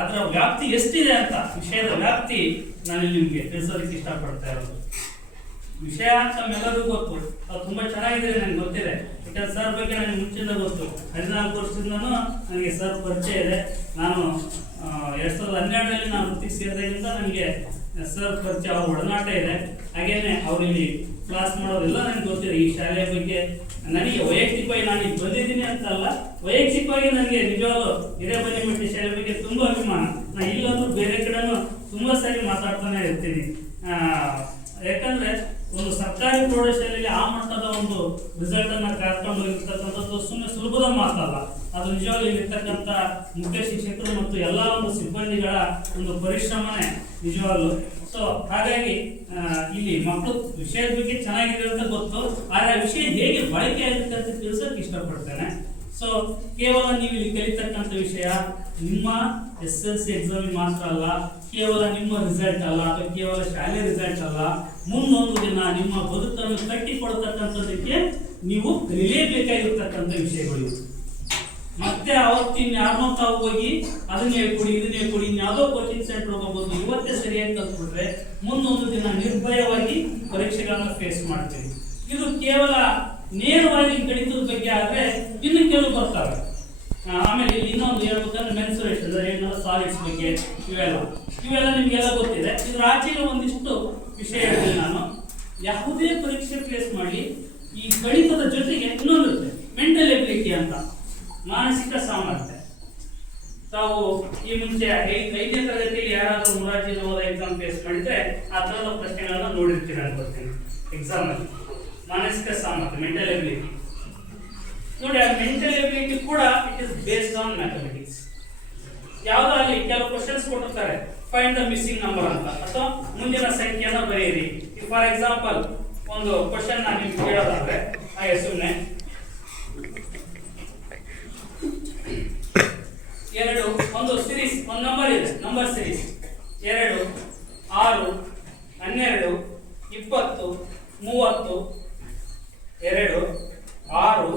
ಅದರ ವ್ಯಾಪ್ತಿ ಎಷ್ಟಿದೆ ಅಂತ, ವಿಷಯದ ವ್ಯಾಪ್ತಿ ನಾನು ನಿಮ್ಗೆ ತಿಳಿಸೋದಕ್ಕೆ ಇಷ್ಟಪಡ್ತಾ ಇರೋದು. ವಿಷಯ ತಮ್ಮೆಲ್ಲರಿಗೂ ಗೊತ್ತು, ಅದು ತುಂಬಾ ಚೆನ್ನಾಗಿದೆ, ನನಗೆ ಗೊತ್ತಿದೆ. ಯಾಕಂದ್ರೆ ಸರ್ ಬಗ್ಗೆ ನನಗೆ ಮುಂಚಿಂದ ಗೊತ್ತು. 14 ವರ್ಷದಿಂದನೂ ನನಗೆ ಸರ್ ಪರಿಚಯ ಇದೆ. ನಾನು 2012ರಲ್ಲಿ ನಾನು ವೃತ್ತಿಗೆ ಸೇರಿದಾಗಿಂದ ನನಗೆ ಸರ್ ಪರಿಚಯ, ಅವ್ರ ಒಡನಾಟ ಇದೆ. ಹಾಗೇನೆ ಅವ್ರು ಇಲ್ಲಿ ಕ್ಲಾಸ್ ಮಾಡೋದೆಲ್ಲ ನನಗೆ ಗೊತ್ತಿದೆ. ಈ ಶಾಲೆಯ ಬಗ್ಗೆ ನನಗೆ ವೈಯಕ್ತಿಕವಾಗಿ ನಾನು ಇಲ್ಲಿ ಬಂದಿದ್ದೀನಿ ಅಂತ ಅಲ್ಲ, ವೈಯಕ್ತಿಕವಾಗಿ ನನಗೆ ನಿಜವಾಗ್ಲೂ ಹಿರೇಬನ್ನಿಮಟ್ಟಿ ಶಾಲೆ ಬಗ್ಗೆ ತುಂಬಾ ಅಭಿಮಾನ. ನಾನು ಇಲ್ಲಂದ್ರೂ ಬೇರೆ ಕಡೆನೂ ತುಂಬಾ ಸಾರಿ ಮಾತಾಡ್ತಾನೆ ಇರ್ತೀನಿ. ಯಾಕಂದ್ರೆ ಒಂದು ಸರ್ಕಾರಿ ಪ್ರೌಢಶಾಲೆಯಲ್ಲಿ ಆ ಮಟ್ಟದ ಒಂದು ರಿಸಲ್ಟ್ ಅನ್ನ ಕರ್ಕೊಂಡು ಹೋಗಿರ್ತಕ್ಕಂಥದ್ದು ಸುಮ್ಮನೆ ಸುಲಭದ ಮಾತಲ್ಲ. ಅದು ನಿಜವಾಗ್ಲೂ ಇಲ್ಲಿರ್ತಕ್ಕಂಥ ಮುಖ್ಯ ಶಿಕ್ಷಕರು ಮತ್ತು ಎಲ್ಲ ಒಂದು ಸಿಬ್ಬಂದಿಗಳ ಒಂದು ಪರಿಶ್ರಮನೇ ನಿಜವಾಗ್ಲು. ಸೊ ಹಾಗಾಗಿ ಇಲ್ಲಿ ಮಕ್ಕಳು ವಿಷಯದ ಬಗ್ಗೆ ಚೆನ್ನಾಗಿದೆ ಅಂತ ಗೊತ್ತು, ಆದ್ರೆ ವಿಷಯ ಹೇಗೆ ಬಳಕೆ ಆಗುತ್ತೆ ಅಂತ ತಿಳಿಸೋಕೆ ಇಷ್ಟಪಡ್ತೇನೆ. ಸೊ ಕೇವಲ ನೀವು ಇಲ್ಲಿ ಕಲಿತಕ್ಕಂಥ ವಿಷಯ ನಿಮ್ಮ SSLC ಎಕ್ಸಾಮಿಗೆ ಮಾತ್ರ ಅಲ್ಲ, ಕೇವಲ ನಿಮ್ಮ ರಿಸಲ್ಟ್ ಅಲ್ಲ ಅಥವಾ ಕೇವಲ ಶಾಲೆ ರಿಸಲ್ಟ್ ಅಲ್ಲ, ಮುಂದೊಂದು ದಿನ ನಿಮ್ಮ ಬದುಕನ್ನು ಕಟ್ಟಿಕೊಡ್ತಕ್ಕಂಥದ್ದಕ್ಕೆ ನೀವು ಕಲಿಯಲೇಬೇಕಾಗಿರ್ತಕ್ಕಂಥ ವಿಷಯಗಳು. ಮತ್ತೆ ಅವತ್ತಿನ ಯಾರನ್ನೋ ತಾವು ಹೋಗಿ ಅದನ್ನ ಹೇಳ್ಕೊಡಿ ಇದನ್ನ ಹೇಳ್ಕೊಡಿ ಇನ್ಯಾವುದೋ ಕೋಚಿಂಗ್ ಸೆಂಟರ್ ಹೋಗಬಹುದು, ಇವತ್ತೇ ಸರಿಯಾಗಿ ಕಲ್ತ್ಬಿಟ್ರೆ ಮುಂದೊಂದು ದಿನ ನಿರ್ಭಯವಾಗಿ ಪರೀಕ್ಷೆಗಳನ್ನ ಫೇಸ್ ಮಾಡ್ತೀವಿ. ಇದು ಕೇವಲ ನೇರವಾಗಿ ಗಣಿತದ ಬಗ್ಗೆ ಆದ್ರೆ ಇನ್ನು ಕೆಲವು ಬರ್ತಾರೆ. ಆಮೇಲೆ ಇಲ್ಲಿ ಇನ್ನೊಂದು ಹೇಳ್ಬೇಕಂದ್ರೆ ಮೆನ್ಸುರೇಷನ್ ಏನಲ್ಲ, ಸಾಲಿಡ್ಸ್ ಬಗ್ಗೆ ಇವೆಲ್ಲ ನಿಮ್ಗೆಲ್ಲ ಗೊತ್ತಿದೆ. ಇದ್ರ ಆಚೆಗೆ ಒಂದಿಷ್ಟು ವಿಷಯ ಹೇಳ್ತೀನಿ ನಾನು. ಯಾವುದೇ ಪರೀಕ್ಷೆ ಫೇಸ್ ಮಾಡಿ ಈ ಗಣಿತದ ಜೊತೆಗೆ ಇನ್ನೊಂದು ಇರುತ್ತೆ, ಮೆಂಟಲ್ ಎಬಿಲಿಟಿ ಅಂತ, ಮಾನಸಿಕ ಸಾಮರ್ಥ್ಯ. ತಾವು ಈ ಮುಂಚೆ 5ನೇ ತರಗತಿಯಲ್ಲಿ ಯಾರಾದ್ರೂ ಮೊರಾರ್ಜಿ ನವೋದಯ ಎಕ್ಸಾಮ್ ಫೇಸ್ ಮಾಡಿದ್ರೆ ಆ ತರದ ಪ್ರಶ್ನೆಗಳನ್ನ ನೋಡಿರ್ತೀರ ಅನ್ಕೊಳ್ತೀನಿ ಎಕ್ಸಾಮ್ ಅಲ್ಲಿ. ಮಾನಸಿಕ ಸಾಮರ್ಥ್ಯ, ಮೆಂಟಲ್ ಎಬಿಲಿಟಿ ನೋಡಿ. ಆ ಮೆಂಟಲ್ ಎಬಿಲಿಟಿ ಕೂಡ it is based on mathematics. ಯಾವ್ದೋ ಅಲ್ಲಿ ಕೆಲವು ಕ್ವಶನ್ಸ್ ಕೊಟ್ಟಿರ್ತಾರೆ, ಫೈಂಡ್ ದ ಮಿಸ್ಸಿಂಗ್ ನಂಬರ್ ಅಂತ, ಅಥವಾ ಮುಂದಿನ ಸಂಖ್ಯೆಯನ್ನ ಬರೆಯಿರಿ. ಫಾರ್ ಎಕ್ಸಾಂಪಲ್ ಒಂದು ಕ್ವಶನ್ ನಾನು ನಿಮ್ಗೆ ಕೇಳೋದಾದ್ರೆ ಸುಮ್ಮನೆ 2 ಒಂದು ಸಿರೀಸ್, ಒಂದು ನಂಬರ್ ಇದೆ, number series 2 6 12 20 30 2 6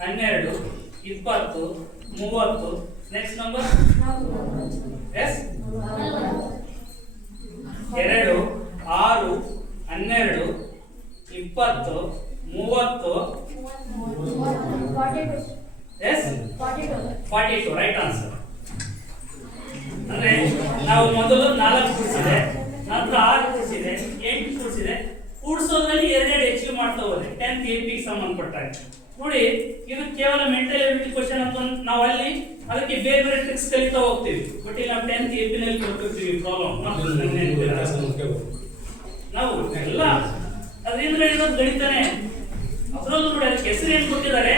12 20 30. Next number is 2 6 12 20 30 is 42 right answer. ಅಂದ್ರೆ ನಾವು ಮೊದಲು 4 ಕೂಡಿಸಿದೆ, ನಂತರ 6 ಕೂಡಿಸಿದೆ, 8 ಕೂಡಿಸಿದೆ, ಕೂಡಿಸೋದ್ರಲ್ಲಿ 2 ಹೆಚ್ಚಿಗೆ ಮಾಡ್ತಾ ಹೋದ್ರೆ 10th AP ಗೆ ಸಂಬಂಧಪಟ್ಟಾಗ ನೋಡಿ. ಇದು ಕೇವಲ ಮೆಂಟಲ್ ಎಬಿಲಿಟಿ ಕ್ವಶನ್ ಅಂತ ನಾವು ಅಲ್ಲಿ ಅದಕ್ಕೆ ಬೇರೆ ಬೇರೆ ಟ್ರಿಕ್ಸ್ ಕಲಿತಾ ಹೋಗ್ತೀವಿ. ಬಟ್ ಇಲ್ಲಿ ನಾವು 10th AP ನಲ್ಲಿ ಕೊಟ್ಟಿರ್ತೀವಿ ಪ್ರಾಬ್ಲಮ್ ನಾವು ಎಲ್ಲ ಅದರಿಂದ ಇರೋದು ಗಣಿತನೇ. ಅದರಲ್ಲೂ ನೋಡಿ ಅದಕ್ಕೆ ಹೆಸರು ಏನು ಕೊಟ್ಟಿದ್ದಾರೆ,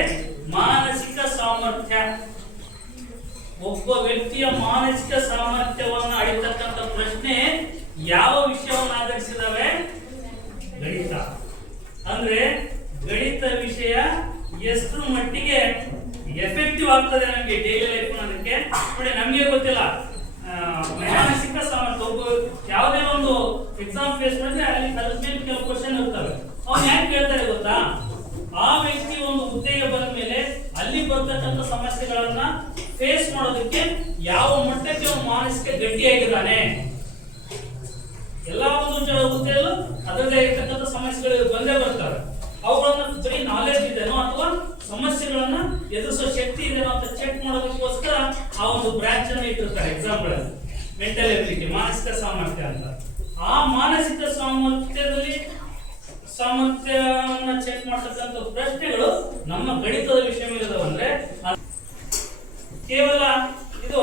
ಮಾನಸಿಕ ಸಾಮರ್ಥ್ಯ. ಒಬ್ಬ ವ್ಯಕ್ತಿಯ ಮಾನಸಿಕ ಸಾಮರ್ಥ್ಯವನ್ನು ಅಳಿತಕ್ಕಂಥ ಪ್ರಶ್ನೆ ಯಾವ ವಿಷಯವನ್ನು ಆಧರಿಸಿದಾವೆ, ಗಣಿತ. ಅಂದ್ರೆ ಗಣಿತ ವಿಷಯ ಎಷ್ಟು ಮಟ್ಟಿಗೆ ಎಫೆಕ್ಟಿವ್ ಆಗ್ತದೆ ನಮಗೆ ಡೈಲಿ ಲೈಫ್ ಅನ್ನೋದಕ್ಕೆ ನೋಡಿ. ನಮಗೆ ಗೊತ್ತಿಲ್ಲ ಮಾನಸಿಕ ಸಾಮರ್ಥ್ಯ. ಒಬ್ಬ ಯಾವುದೇ ಒಂದು ಎಕ್ಸಾಮ್ ಫೇಸ್ ಮಾಡಿದ್ರೆ ಅಲ್ಲಿ ಅದ್ರ ಮೇಲೆ ಕೆಲವು ಕ್ವಶನ್ ಇರ್ತವೆ. ಅವ್ನು ಯಾಕೆ ಕೇಳ್ತಾರೆ ಗೊತ್ತಾ, ಆ ವ್ಯಕ್ತಿ ಒಂದು ಹುದ್ದೆಗೆ ಬಂದ ಮೇಲೆ ಅಲ್ಲಿ ಬರ್ತಕ್ಕಂಥ ಸಮಸ್ಯೆಗಳನ್ನ ಫೇಸ್ ಮಾಡೋದಕ್ಕೆ ಯಾವ ಮಟ್ಟಕ್ಕೆ ಅವನು ಮಾನಸಿಕ ಗಟ್ಟಿಯಾಗಿದ್ದಾನೆ. ಎಲ್ಲಾ ಒಂದು ಹುದ್ದೆಯಲ್ಲೂ ಅದರದೇ ಇರ್ತಕ್ಕಂಥ ಸಮಸ್ಯೆಗಳು ಬಂದೇ ಬರ್ತವೆ. ಅವುಗಳನ್ನ ಬರೀ ನಾಲೆಜ್ ಇದೆನೋ ಅಥವಾ ಸಮಸ್ಯೆಗಳನ್ನ ಎದುರಿಸೋ ಶಕ್ತಿ ಇದೆನೋ ಅಂತ ಚೆಕ್ ಮಾಡೋದಕ್ಕೋಸ್ಕರ ಆ ಒಂದು ಬ್ರಾಂಚ್ ಅನ್ನು ಇಟ್ಟಿರ್ತಾರೆ ಎಕ್ಸಾಂಪಲ್ ಮೆಂಟಲ್ ಎಬಿಲಿಟಿ, ಮಾನಸಿಕ ಸಾಮರ್ಥ್ಯ ಅಂತ. ಆ ಮಾನಸಿಕ ಸಾಮರ್ಥ್ಯವನ್ನ ಚೆಕ್ ಮಾಡತಕ್ಕಂಥ ಪ್ರಶ್ನೆಗಳು ನಮ್ಮ ಗಣಿತದ ವಿಷಯ ಇದಾವಂದ್ರೆ ಕೇವಲ ಇದು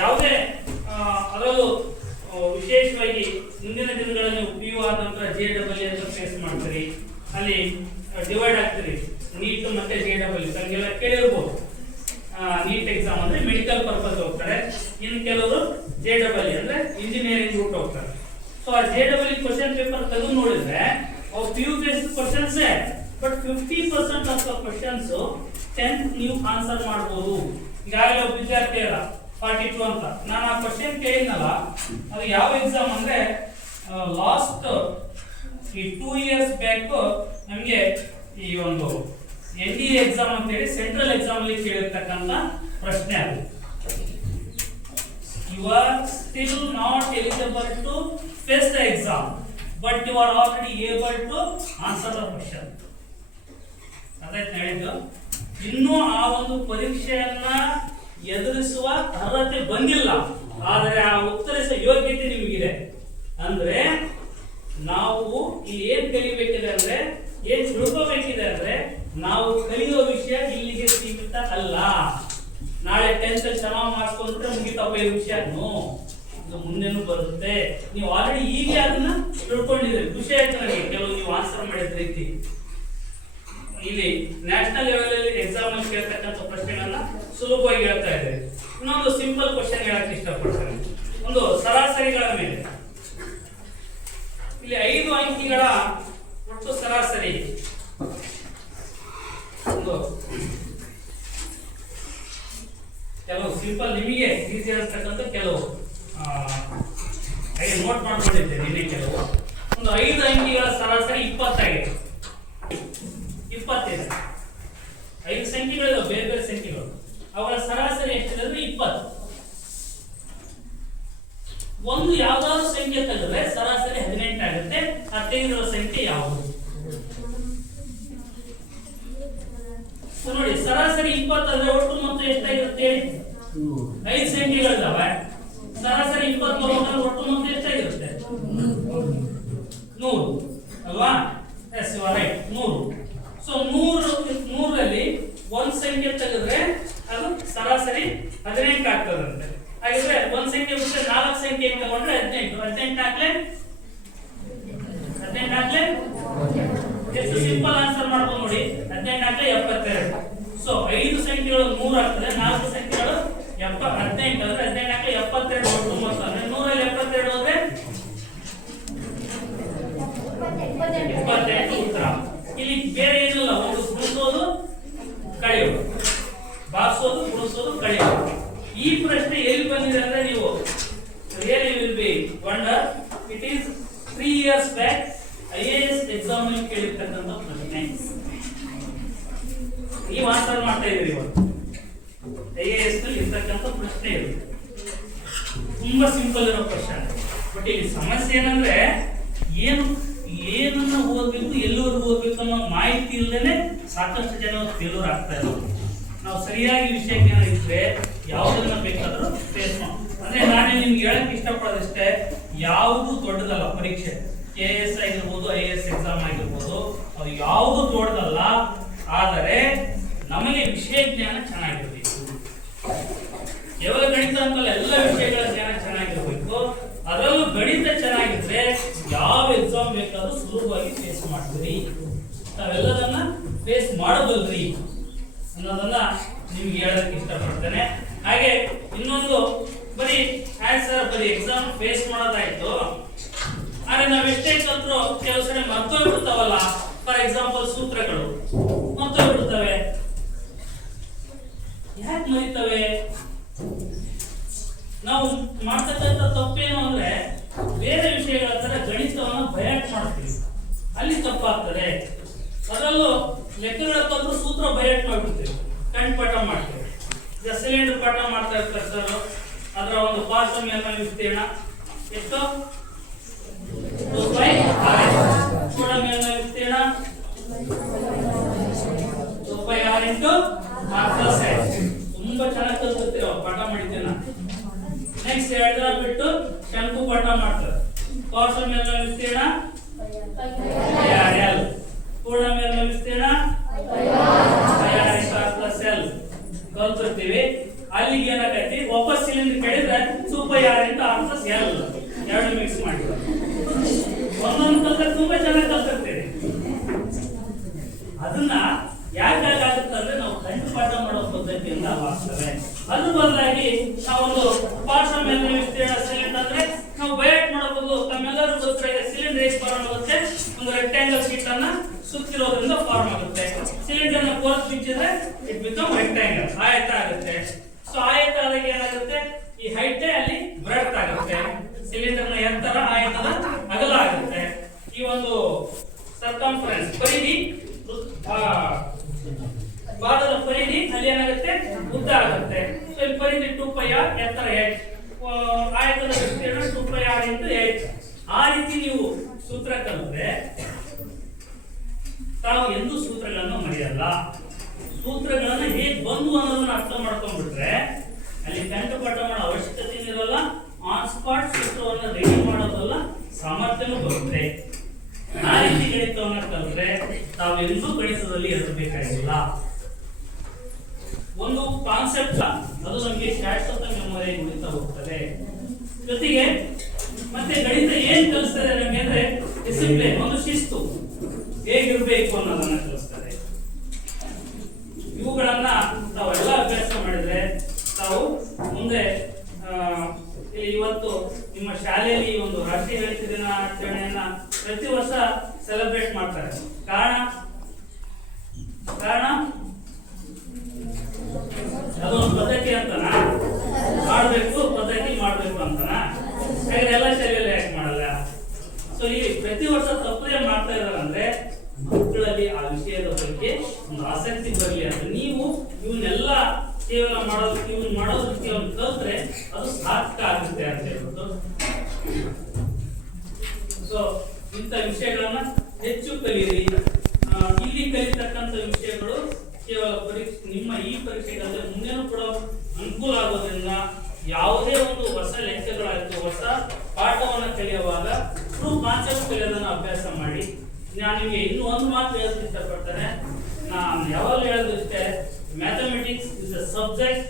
ಯಾವುದೇ ಅದರಲ್ಲೂ ವಿಶೇಷವಾಗಿ ಮುಂದಿನ ದಿನಗಳಲ್ಲಿ PU ಆದ ನಂತರ JEE ಅಂತ ಫೇಸ್ ಮಾಡ್ತೀರಿ. ಅಲ್ಲಿ ಡಿವೈಡ್ ಆಗ್ತೀರಿ, ನೀಟ್ ಮತ್ತೆ JEE. ತಂಗೆಲ್ಲ ಕೇಳಿರ್ಬೋದು. ನೀಟ್ ಎಕ್ಸಾಮ್ ಅಂದ್ರೆ ಮೆಡಿಕಲ್ ಪರ್ಪಸ್ ಹೋಗ್ತಾರೆ, ಇನ್ನು ಕೆಲವರು JEE ಅಂದ್ರೆ ಇಂಜಿನಿಯರಿಂಗ್ ರೂಟ್ ಹೋಗ್ತಾರೆ. ಸೊ ಆ JEE ಕ್ವಶನ್ ಪೇಪರ್ ತೆಗೆದು ನೋಡಿದ್ರೆ ಅವು PU based questions, but 50% of the questions 10th ನೀವು ಆನ್ಸರ್ ಮಾಡಬಹುದು. ಈಗಾಗಲೇ ಒಬ್ಬ ವಿದ್ಯಾರ್ಥಿ ಅಲ್ಲ 42 ಅಂತ ನಾನು ಆ ಕ್ವಶನ್ ಕೇಳಿದ್ನಲ್ಲ, ಅದು ಯಾವ ಎಕ್ಸಾಮ್ ಅಂದ್ರೆ ಲಾಸ್ಟ್ ಈ 2 years ಬ್ಯಾಕ್ ನಮಗೆ ಈ ಒಂದು NDA ಎಕ್ಸಾಮ್ ಅಂತ ಹೇಳಿ ಸೆಂಟ್ರಲ್ ಎಕ್ಸಾಮ್ ಅಲ್ಲಿ ಕೇಳಿರ್ತಕ್ಕಂಥ ಪ್ರಶ್ನೆ ಅದು. You are still not eligible to face the exam, but you are already able to answer the question. ಅದಾಯ್ತು ಹೇಳಿದ್ದು. ಇನ್ನೂ ಆ ಒಂದು ಪರೀಕ್ಷೆಯನ್ನ ಎದುರಿಸುವ ಅರ್ಹತೆ ಬಂದಿಲ್ಲ, ಆದರೆ ಆ ಉತ್ತರಿಸುವ ಯೋಗ್ಯತೆ ನಿಮಗಿದೆ. ಅಂದ್ರೆ ನಾವು ಇಲ್ಲಿ ಏನ್ ಕಲಿಬೇಕಿದೆ ಅಂದ್ರೆ, ಏನ್ ತಿಳ್ಕೋಬೇಕಿದೆ ಅಂದ್ರೆ, ನಾವು ಕಲಿಯೋ ವಿಷಯ ಇಲ್ಲಿಗೆ ಸೀಮಿತ ಅಲ್ಲ. ನಾಳೆ 10th ಚೆನ್ನಾಗಿ ಮಾಡ್ಕೊಂಡ್ರೆ ಮುಗಿತಪ್ಪ ಈ ವಿಷಯ, ಇದು ಮುಂದೆನೂ ಬರುತ್ತೆ. ನೀವು ಆಲ್ರೆಡಿ ಈಗ ಅದನ್ನ ತಿಳ್ಕೊಂಡಿದ್ರಿ, ಖುಷಿ ಆಯ್ತು ನನಗೆ ಕೆಲವು ನೀವು ಆನ್ಸರ್ ಮಾಡಿದ ರೀತಿ. ಇಲ್ಲಿ ನ್ಯಾಷನಲ್ ಲೆವೆಲ್ ಎಕ್ಸಾಮ್ ಅಲ್ಲಿ ಕೇಳ್ತಕ್ಕಂಥ ಪ್ರಶ್ನೆಗಳನ್ನ ಸುಲಭವಾಗಿ ಹೇಳ್ತಾ ಇದ್ದಾರೆ. ಇನ್ನೊಂದು ಸಿಂಪಲ್ ಕ್ವಶನ್ ಹೇಳಕ್ ಇಷ್ಟಪಡ್ತಾರೆ. ಒಂದು ಸರಾಸರಿಗಳ ಮೇಲೆ ಇಲ್ಲಿ 5 ಅಂಕಿಗಳ ಒಟ್ಟು ಸರಾಸರಿ ಒಂದು ಕೆಲವು ಸಿಂಪಲ್ ನಿಮಗೆ ಈಸಿ ಅಂತಕ್ಕಂಥ ಕೆಲವು ಹಾಗೆ ನೋಟ್ ಮಾಡ್ಕೊಂಡಿದ್ದೆ ನಿನ್ನೆ ಕೆಲವು. ಒಂದು 5 ಅಂಕಿಗಳ ಸರಾಸರಿ 20 ಆಗಿದೆ. 20 ಇದೆ. 5 ಸಂಖ್ಯೆಗಳು ಬೇರೆ ಬೇರೆ ಸಂಖ್ಯೆಗಳು, ಅವುಗಳ ಸರಾಸರಿ ಎಷ್ಟಿದೆ ಅಂದ್ರೆ 20. ಒಂದು ಯಾವ್ದಾದ್ರು ಸಂಖ್ಯೆ ತೆಗೆದ್ರೆ ಸರಾಸರಿ 18 ಆಗುತ್ತೆ. ಆ ತೆಗೆದಿರೋ ಸಂಖ್ಯೆ ಯಾವುದು? ನೋಡಿ, ಸರಾಸರಿ 20 ಅಂದ್ರೆ ಒಟ್ಟು ಮೊತ್ತ ಎಷ್ಟಾಗಿರುತ್ತೆ? 5 ಸಂಖ್ಯೆಗಳಿದಾವೆ. ಸರಾಸರಿ 20 ಒಟ್ಟು ಮೊತ್ತ ಎಷ್ಟಾಗಿರುತ್ತೆ? 100 ಅಲ್ವಾ? Yes, you are right, 100. So 100ರಲ್ಲಿ ಒಂದು ಸಂಖ್ಯೆ ತೆಗೆದ್ರೆ ಅದು ಸರಾಸರಿ 18 ಆಗ್ತದಂತೆ. ಹಾಗಿದ್ರೆ ಒಂದು ಸಂಖ್ಯೆ ಬಿಟ್ಟರೆ 4 ಸಂಖ್ಯೆ ತಗೊಂಡ್ರೆ 18. 18 ಹಾಕ್ಲೆ ಎಷ್ಟು ಸಿಂಪಲ್ ಆನ್ಸರ್ ಮಾಡ್ಬೋದು ನೋಡಿ. 18 ಹಾಕ್ಲೆ 72. ಸೊ 5 ಸಂಖ್ಯೆಗಳು 100 ಆಗ್ತದೆ, 4 ಸಂಖ್ಯೆಗಳು 18 ಅಂದ್ರೆ 18 ಹಾಕ್ಲೆ 72 ಒಟ್ಟು ಮೊತ್ತ. 100ರಲ್ಲಿ 72 ಹೋದ್ರೆ 28 ಉತ್ತರ. ಇಲ್ಲಿ ಬೇರೆ ಏನಿಲ್ಲ, ಒಂದು ಗುಣಿಸೋದು ಕಳೆಯೋದು, ಬಾರಿಸೋದು, ಗುಣಿಸೋದು, ಕಳೆಯೋದು. ಈ ಪ್ರಶ್ನೆ ಎಲ್ಲಿ ಬಂದಿದೆ ಅಂದ್ರೆ ನೀವು really will be wonder. It is 3 years back IAS exam ನಲ್ಲಿ ಕೇಳಿರ್ತಕ್ಕಂಥ ಪ್ರಶ್ನೆ. ನೀವು ಆನ್ಸರ್ ಮಾಡ್ತಾ ಇದ್ದೀರಿ ಇವತ್ತು. IAS ನಲ್ಲಿ ಇರ್ತಕ್ಕಂಥ ಪ್ರಶ್ನೆ ಇದು ತುಂಬಾ ಸಿಂಪಲ್ ಇರೋ ಪ್ರಶ್ನೆ. ಬಟ್ ಇಲ್ಲಿ ಸಮಸ್ಯೆ ಏನಂದ್ರೆ ಏನನ್ನ ಓದಬೇಕು, ಎಲ್ಲಿವರೆಗೂ ಓದಬೇಕು ಅನ್ನೋ ಮಾಹಿತಿ ಇಲ್ಲದೇನೆ ಸಾಕಷ್ಟು ಜನ ಫೇಲ್ಯೂರ್ ಆಗ್ತಾ ಇರೋದು. ನಾವು ಸರಿಯಾಗಿ ವಿಷಯಕ್ಕೆ ಇದ್ರೆ ಯಾವುದನ್ನ ಬೇಕಾದ್ರೂ ಫೇಸ್ ಮಾಡಿ. ಅಂದ್ರೆ ನಾನು ನಿಮ್ಗೆ ಹೇಳಕ್ ಇಷ್ಟಪಡೋದಷ್ಟೇ, ಯಾವುದು ದೊಡ್ಡದಲ್ಲ ಪರೀಕ್ಷೆ. KS ಆಗಿರ್ಬೋದು, IAS ಎಕ್ಸಾಮ್ ಆಗಿರ್ಬೋದು, ಅದು ಯಾವುದು ದೊಡ್ಡದಲ್ಲ. ಆದರೆ ನಮಗೆ ವಿಷಯ ಜ್ಞಾನ ಚೆನ್ನಾಗಿರ್ಬೇಕು. ಕೇವಲ ಗಣಿತ ಅಂತಲ್ಲ, ಎಲ್ಲ ವಿಷಯಗಳ ಜ್ಞಾನ ಚೆನ್ನಾಗಿರ್ಬೇಕು. ಅದರಲ್ಲೂ ಗಣಿತ ಚೆನ್ನಾಗಿದ್ರೆ ಯಾವ ಎಕ್ಸಾಮ್ ಬೇಕಾದ್ರೂ ಸುಲಭವಾಗಿ ಫೇಸ್ ಮಾಡ್ತೀರಿ. ನಾವೆಲ್ಲದನ್ನ ಫೇಸ್ ಮಾಡಬಲ್ರಿ ಅನ್ನೋದನ್ನ ನಿಮ್ಗೆ ಹೇಳೋದಕ್ಕೆ ಇಷ್ಟಪಡ್ತೇನೆ. ಹಾಗೆ ಇನ್ನೊಂದು, ಬರೀ ಆನ್ಸರ್ ಬರೀ ಎಕ್ಸಾಮ್ ಫೇಸ್ ಮಾಡೋದಾಯ್ತು, ಆದ್ರೆ ನಾವೆಷ್ಟೇ ಕಲ್ತ್ರು ಕೆಲವು ಸರಿ ಮರ್ತೋಗ್ಬಿಡ್ತಾವಲ್ಲ. ಫಾರ್ ಎಕ್ಸಾಂಪಲ್ ಸೂತ್ರಗಳು ಮರ್ತೋಗ್ಬಿಡ್ತವೆ. ಯಾಕೆ ಮರಿತವೆ? ನಾವು ಮಾಡ್ತಕ್ಕಂಥ ತಪ್ಪೇನು ಅಂದ್ರೆ ಬೇರೆ ವಿಷಯಗಳ ತರ ಗಣಿತವನ್ನು ಬಯಾಟ್ ಮಾಡ್ತೀವಿ, ಅಲ್ಲಿ ತಪ್ಪಾಗ್ತದೆ. ಅದರಲ್ಲೂ ಲೆಕ್ಕಗಳ ಕಲ್ತು ಸೂತ್ರ ಬಯಾಟ್ ಮಾಡ್ಬಿಡ್ತೀವಿ, ಕಂಠಪಾಠ ಮಾಡ್ತೇವೆ. ಈಗ ಸಿಲಿಂಡರ್ ಪಾಠ ಮಾಡ್ತಾ ಇರ್ತಾರೆ ಸರ್, ಅದರ ಒಂದು ಪಾರ್ಶ್ವ ಮೇಲ್ಮೈ ವಿಸ್ತೀರ್ಣ ಎಷ್ಟು? 2πr. ಕೂಡ ಮೇಲ್ಮೈ ವಿಸ್ತೀರ್ಣ 2πr ಇಂಟು r+h. ತುಂಬಾ ಚೆನ್ನಾಗಿ ಕಲ್ತಿರ್ತೀವಿ, ಪಾಠ ಮಾಡಿದ್ದೇನೆ. ನೆಕ್ಸ್ಟ್ 2 ದಿನ ಬಿಟ್ಟು ಶಂಕು ಪಾಠ ಮಾಡ್ತಾರೆ. ಪಾರ್ಶ್ವ ಮೇಲ್ಮೈ ವಿಸ್ತೀರ್ಣ l. ಪೂರ್ಣ ಮೇಲ್ಮೈ ವಿಸ್ತೀರ್ಣ r+l ಕಲ್ತಿರ್ತೀವಿ. ಅಲ್ಲಿಗೆ ಏನಾಗೈತಿ, ವಾಪಸ್ ಸಿಲಿಂಡರ್ ಕಡಿದ್ರೆ 2πr ಇಂಟು r+l ಎರಡು ಮಿಕ್ಸ್ ಮಾಡಿ ಒಂದೊಂದು ಕಲ್ತ ತುಂಬಾ ಚೆನ್ನಾಗಿ ಕಲ್ತಿರ್ತೀವಿ. ಅದನ್ನ ಯಾಕೆ ಆಗುತ್ತೆ ಅಂದ್ರೆ ನಾವು ಕಂಠಪಾಠ ಮಾಡೋ ಪದ್ಧತಿಯಿಂದ ಆಗ್ತವೆ. ಅದ್ರ ಬದಲಾಗಿ ನಾವೊಂದು ಪಾರ್ಶ್ವ ಮೇಲ್ಮೈ ವಿಸ್ತೀರ್ಣ ಸಿಲಿಂಡರ್ ಅಂದ್ರೆ ನಾವು ಬಯಾಟ್ ಮಾಡೋದು ತಮ್ಮೆಲ್ಲರೂ ಗೊತ್ತಿರೋ ಸಿಲಿಂಡರ್ ಹೇಗೆ ಫಾರ್ಮ್ ಆಗುತ್ತೆ? ಒಂದು ರೆಕ್ಟಾಂಗಲ್ ಶೀಟ್ ಅನ್ನ ಸುತ್ತಿರೋದ್ರಿಂದ ಫಾರ್ಮ್ ಆಗುತ್ತೆ. ಸಿಲಿಂಡರ್ ನ ಕೋರ್ಸ್ ಬಿಚ್ಚಿದ್ರೆ ಇಟ್ ಬಿಕಮ್ ರೆಕ್ಟಾಂಗಲ್, ಆಯತ ಆಗುತ್ತೆ. ಸೊ ಆಯತ ಆದಾಗ ಏನಾಗುತ್ತೆ, ಈ ಹೈಟ್ ಅಲ್ಲಿ ಬ್ರೆಡ್ತ್ ಆಗುತ್ತೆ, ಸಿಲಿಂಡರ್ ನ ಎತ್ತರ ಆಯತದ ಅಗಲ ಆಗುತ್ತೆ. ಈ ಒಂದು ಸರ್ಕಂಫರೆನ್ಸ್ ಪರಿಧಿ, ಬಾಲದ ಪರಿಧಿ ಅಲ್ಲಿ ಏನಾಗುತ್ತೆ, ಉದ್ದ ಆಗುತ್ತೆ. ಸೊ ಇಲ್ಲಿ ಪರಿಧಿ 2πr, ಎತ್ತರ h, ಆಯತದ ವಿಸ್ತೀರ್ಣ 2πr ಇಂಟು h. ಆ ರೀತಿ ನೀವು ಸೂತ್ರ ಕಲಿತ್ರೆ ತಾವು ಎಂದೂ ಸೂತ್ರಗಳನ್ನು ಮರೆಯಲ್ಲ. ಸೂತ್ರಗಳನ್ನು ಹೇಗೆ ಬಂದು ಅನ್ನೋದನ್ನ ಅರ್ಥ ಮಾಡ್ಕೊಂಡ್ಬಿಟ್ರೆ ಅಲ್ಲಿ ಕಂಠಪಾಠ ಮಾಡೋ ಅವಶ್ಯಕತೆ ಇರಲ್ಲ. ಆನ್ ಸ್ಪಾಟ್ ಸೂತ್ರವನ್ನು ರೆಡಿ ಮಾಡೋದಲ್ಲ, ಸಾಮರ್ಥ್ಯನೂ ಬರುತ್ತೆ. ಆ ರೀತಿ ಗಣಿತವನ್ನ ಕಲಿತ್ರೆ ತಾವೆಂದೂ ಗಣಿತದಲ್ಲಿ ಇರಬೇಕಾಗಿಲ್ಲ. ಒಂದು ಕಾನ್ಸೆಪ್ಟ್ ಅದು ನಮಗೆ ಶಾಶ್ವತ ಮೆಮೊರಿ ಉಳಿತಾ ಹೋಗ್ತದೆ. ಜೊತೆಗೆ ಮತ್ತೆ ಗಣಿತ ಏನ್ ಕಲಿಸ್ತದೆ ನಮಗೆ ಅಂದ್ರೆ ಡಿಸಿಪ್ಲಿನ್, ಒಂದು ಶಿಸ್ತು ಹೇಗಿರ್ಬೇಕು ಅನ್ನೋದನ್ನ ಕಲಿಸ್ತದೆ. ಇವುಗಳನ್ನ ತಾವೆಲ್ಲ ಅಭ್ಯಾಸ ಮಾಡಿದ್ರೆ ತಾವು ಮುಂದೆ ಇವತ್ತು ನಿಮ್ಮ ಶಾಲೆಯಲ್ಲಿ ಒಂದು ರಾಷ್ಟ್ರೀಯ ಗಣಿತ ದಿನಾಚರಣೆಯನ್ನ ಪ್ರತಿ ವರ್ಷ ಸೆಲೆಬ್ರೇಟ್ ಮಾಡ್ತಾರೆ. ಕಾರಣ ಅದೊಂದು ಪದ್ಧತಿ ಅಂತನಾ? ಮಾಡ್ಬೇಕು, ಪದ್ಧತಿ ಮಾಡ್ಬೇಕು ಅಂತನಾ? ಹಾಗೆ ಎಲ್ಲ ಶಾಲೆಯಲ್ಲಿ ಒಂದು ಆಸಕ್ತಿ ಬರಲಿ ಅಂತ ನೀವು ಇವನ್ನೆಲ್ಲ ಕೇವಲ ಮಾಡೋದಕ್ಕೆ ಕೇವಲ ಕಲ್ತ್ರೆ ಅದು ಸಾರ್ಥಕ ಆಗುತ್ತೆ ಅಂತ ಹೇಳ್ಬಿಟ್ಟು ಸೊ ಇಂಥ ವಿಷಯಗಳನ್ನ ಹೆಚ್ಚು ಕಲಿಯಿರಿ. ಇಲ್ಲಿ ಕಲಿತಕ್ಕಂಥ ವಿಷಯಗಳು ಕೇವಲ ನಿಮ್ಮ ಈ ಪರೀಕ್ಷೆಗಳಲ್ಲಿ ಮುಂದೆನೂ ಕೂಡ ಅನುಕೂಲ ಆಗೋದ್ರಿಂದ ಯಾವುದೇ ಒಂದು ಹೊಸ ಲೆಕ್ಕಗಳಾಯ್ತು ಹೊಸ ಪಾಠವನ್ನು ಕಲಿಯುವಾಗ ಟ್ರೂ ಕಾನ್ಸೆಪ್ಟ್ ಕಲಿಯೋದನ್ನು ಅಭ್ಯಾಸ ಮಾಡಿ. ನಾನು ನಿಮಗೆ ಇನ್ನೂ ಒಂದು ಮಾತು ಹೇಳೋದಕ್ಕೆ ಇಷ್ಟಪಡ್ತೇನೆ. ನಾನು ಯಾವಾಗಲೂ ಹೇಳೋದು ಇಷ್ಟೇ, ಮ್ಯಾಥಮೆಟಿಕ್ಸ್ ಇಸ್ ಅ ಸಬ್ಜೆಕ್ಟ್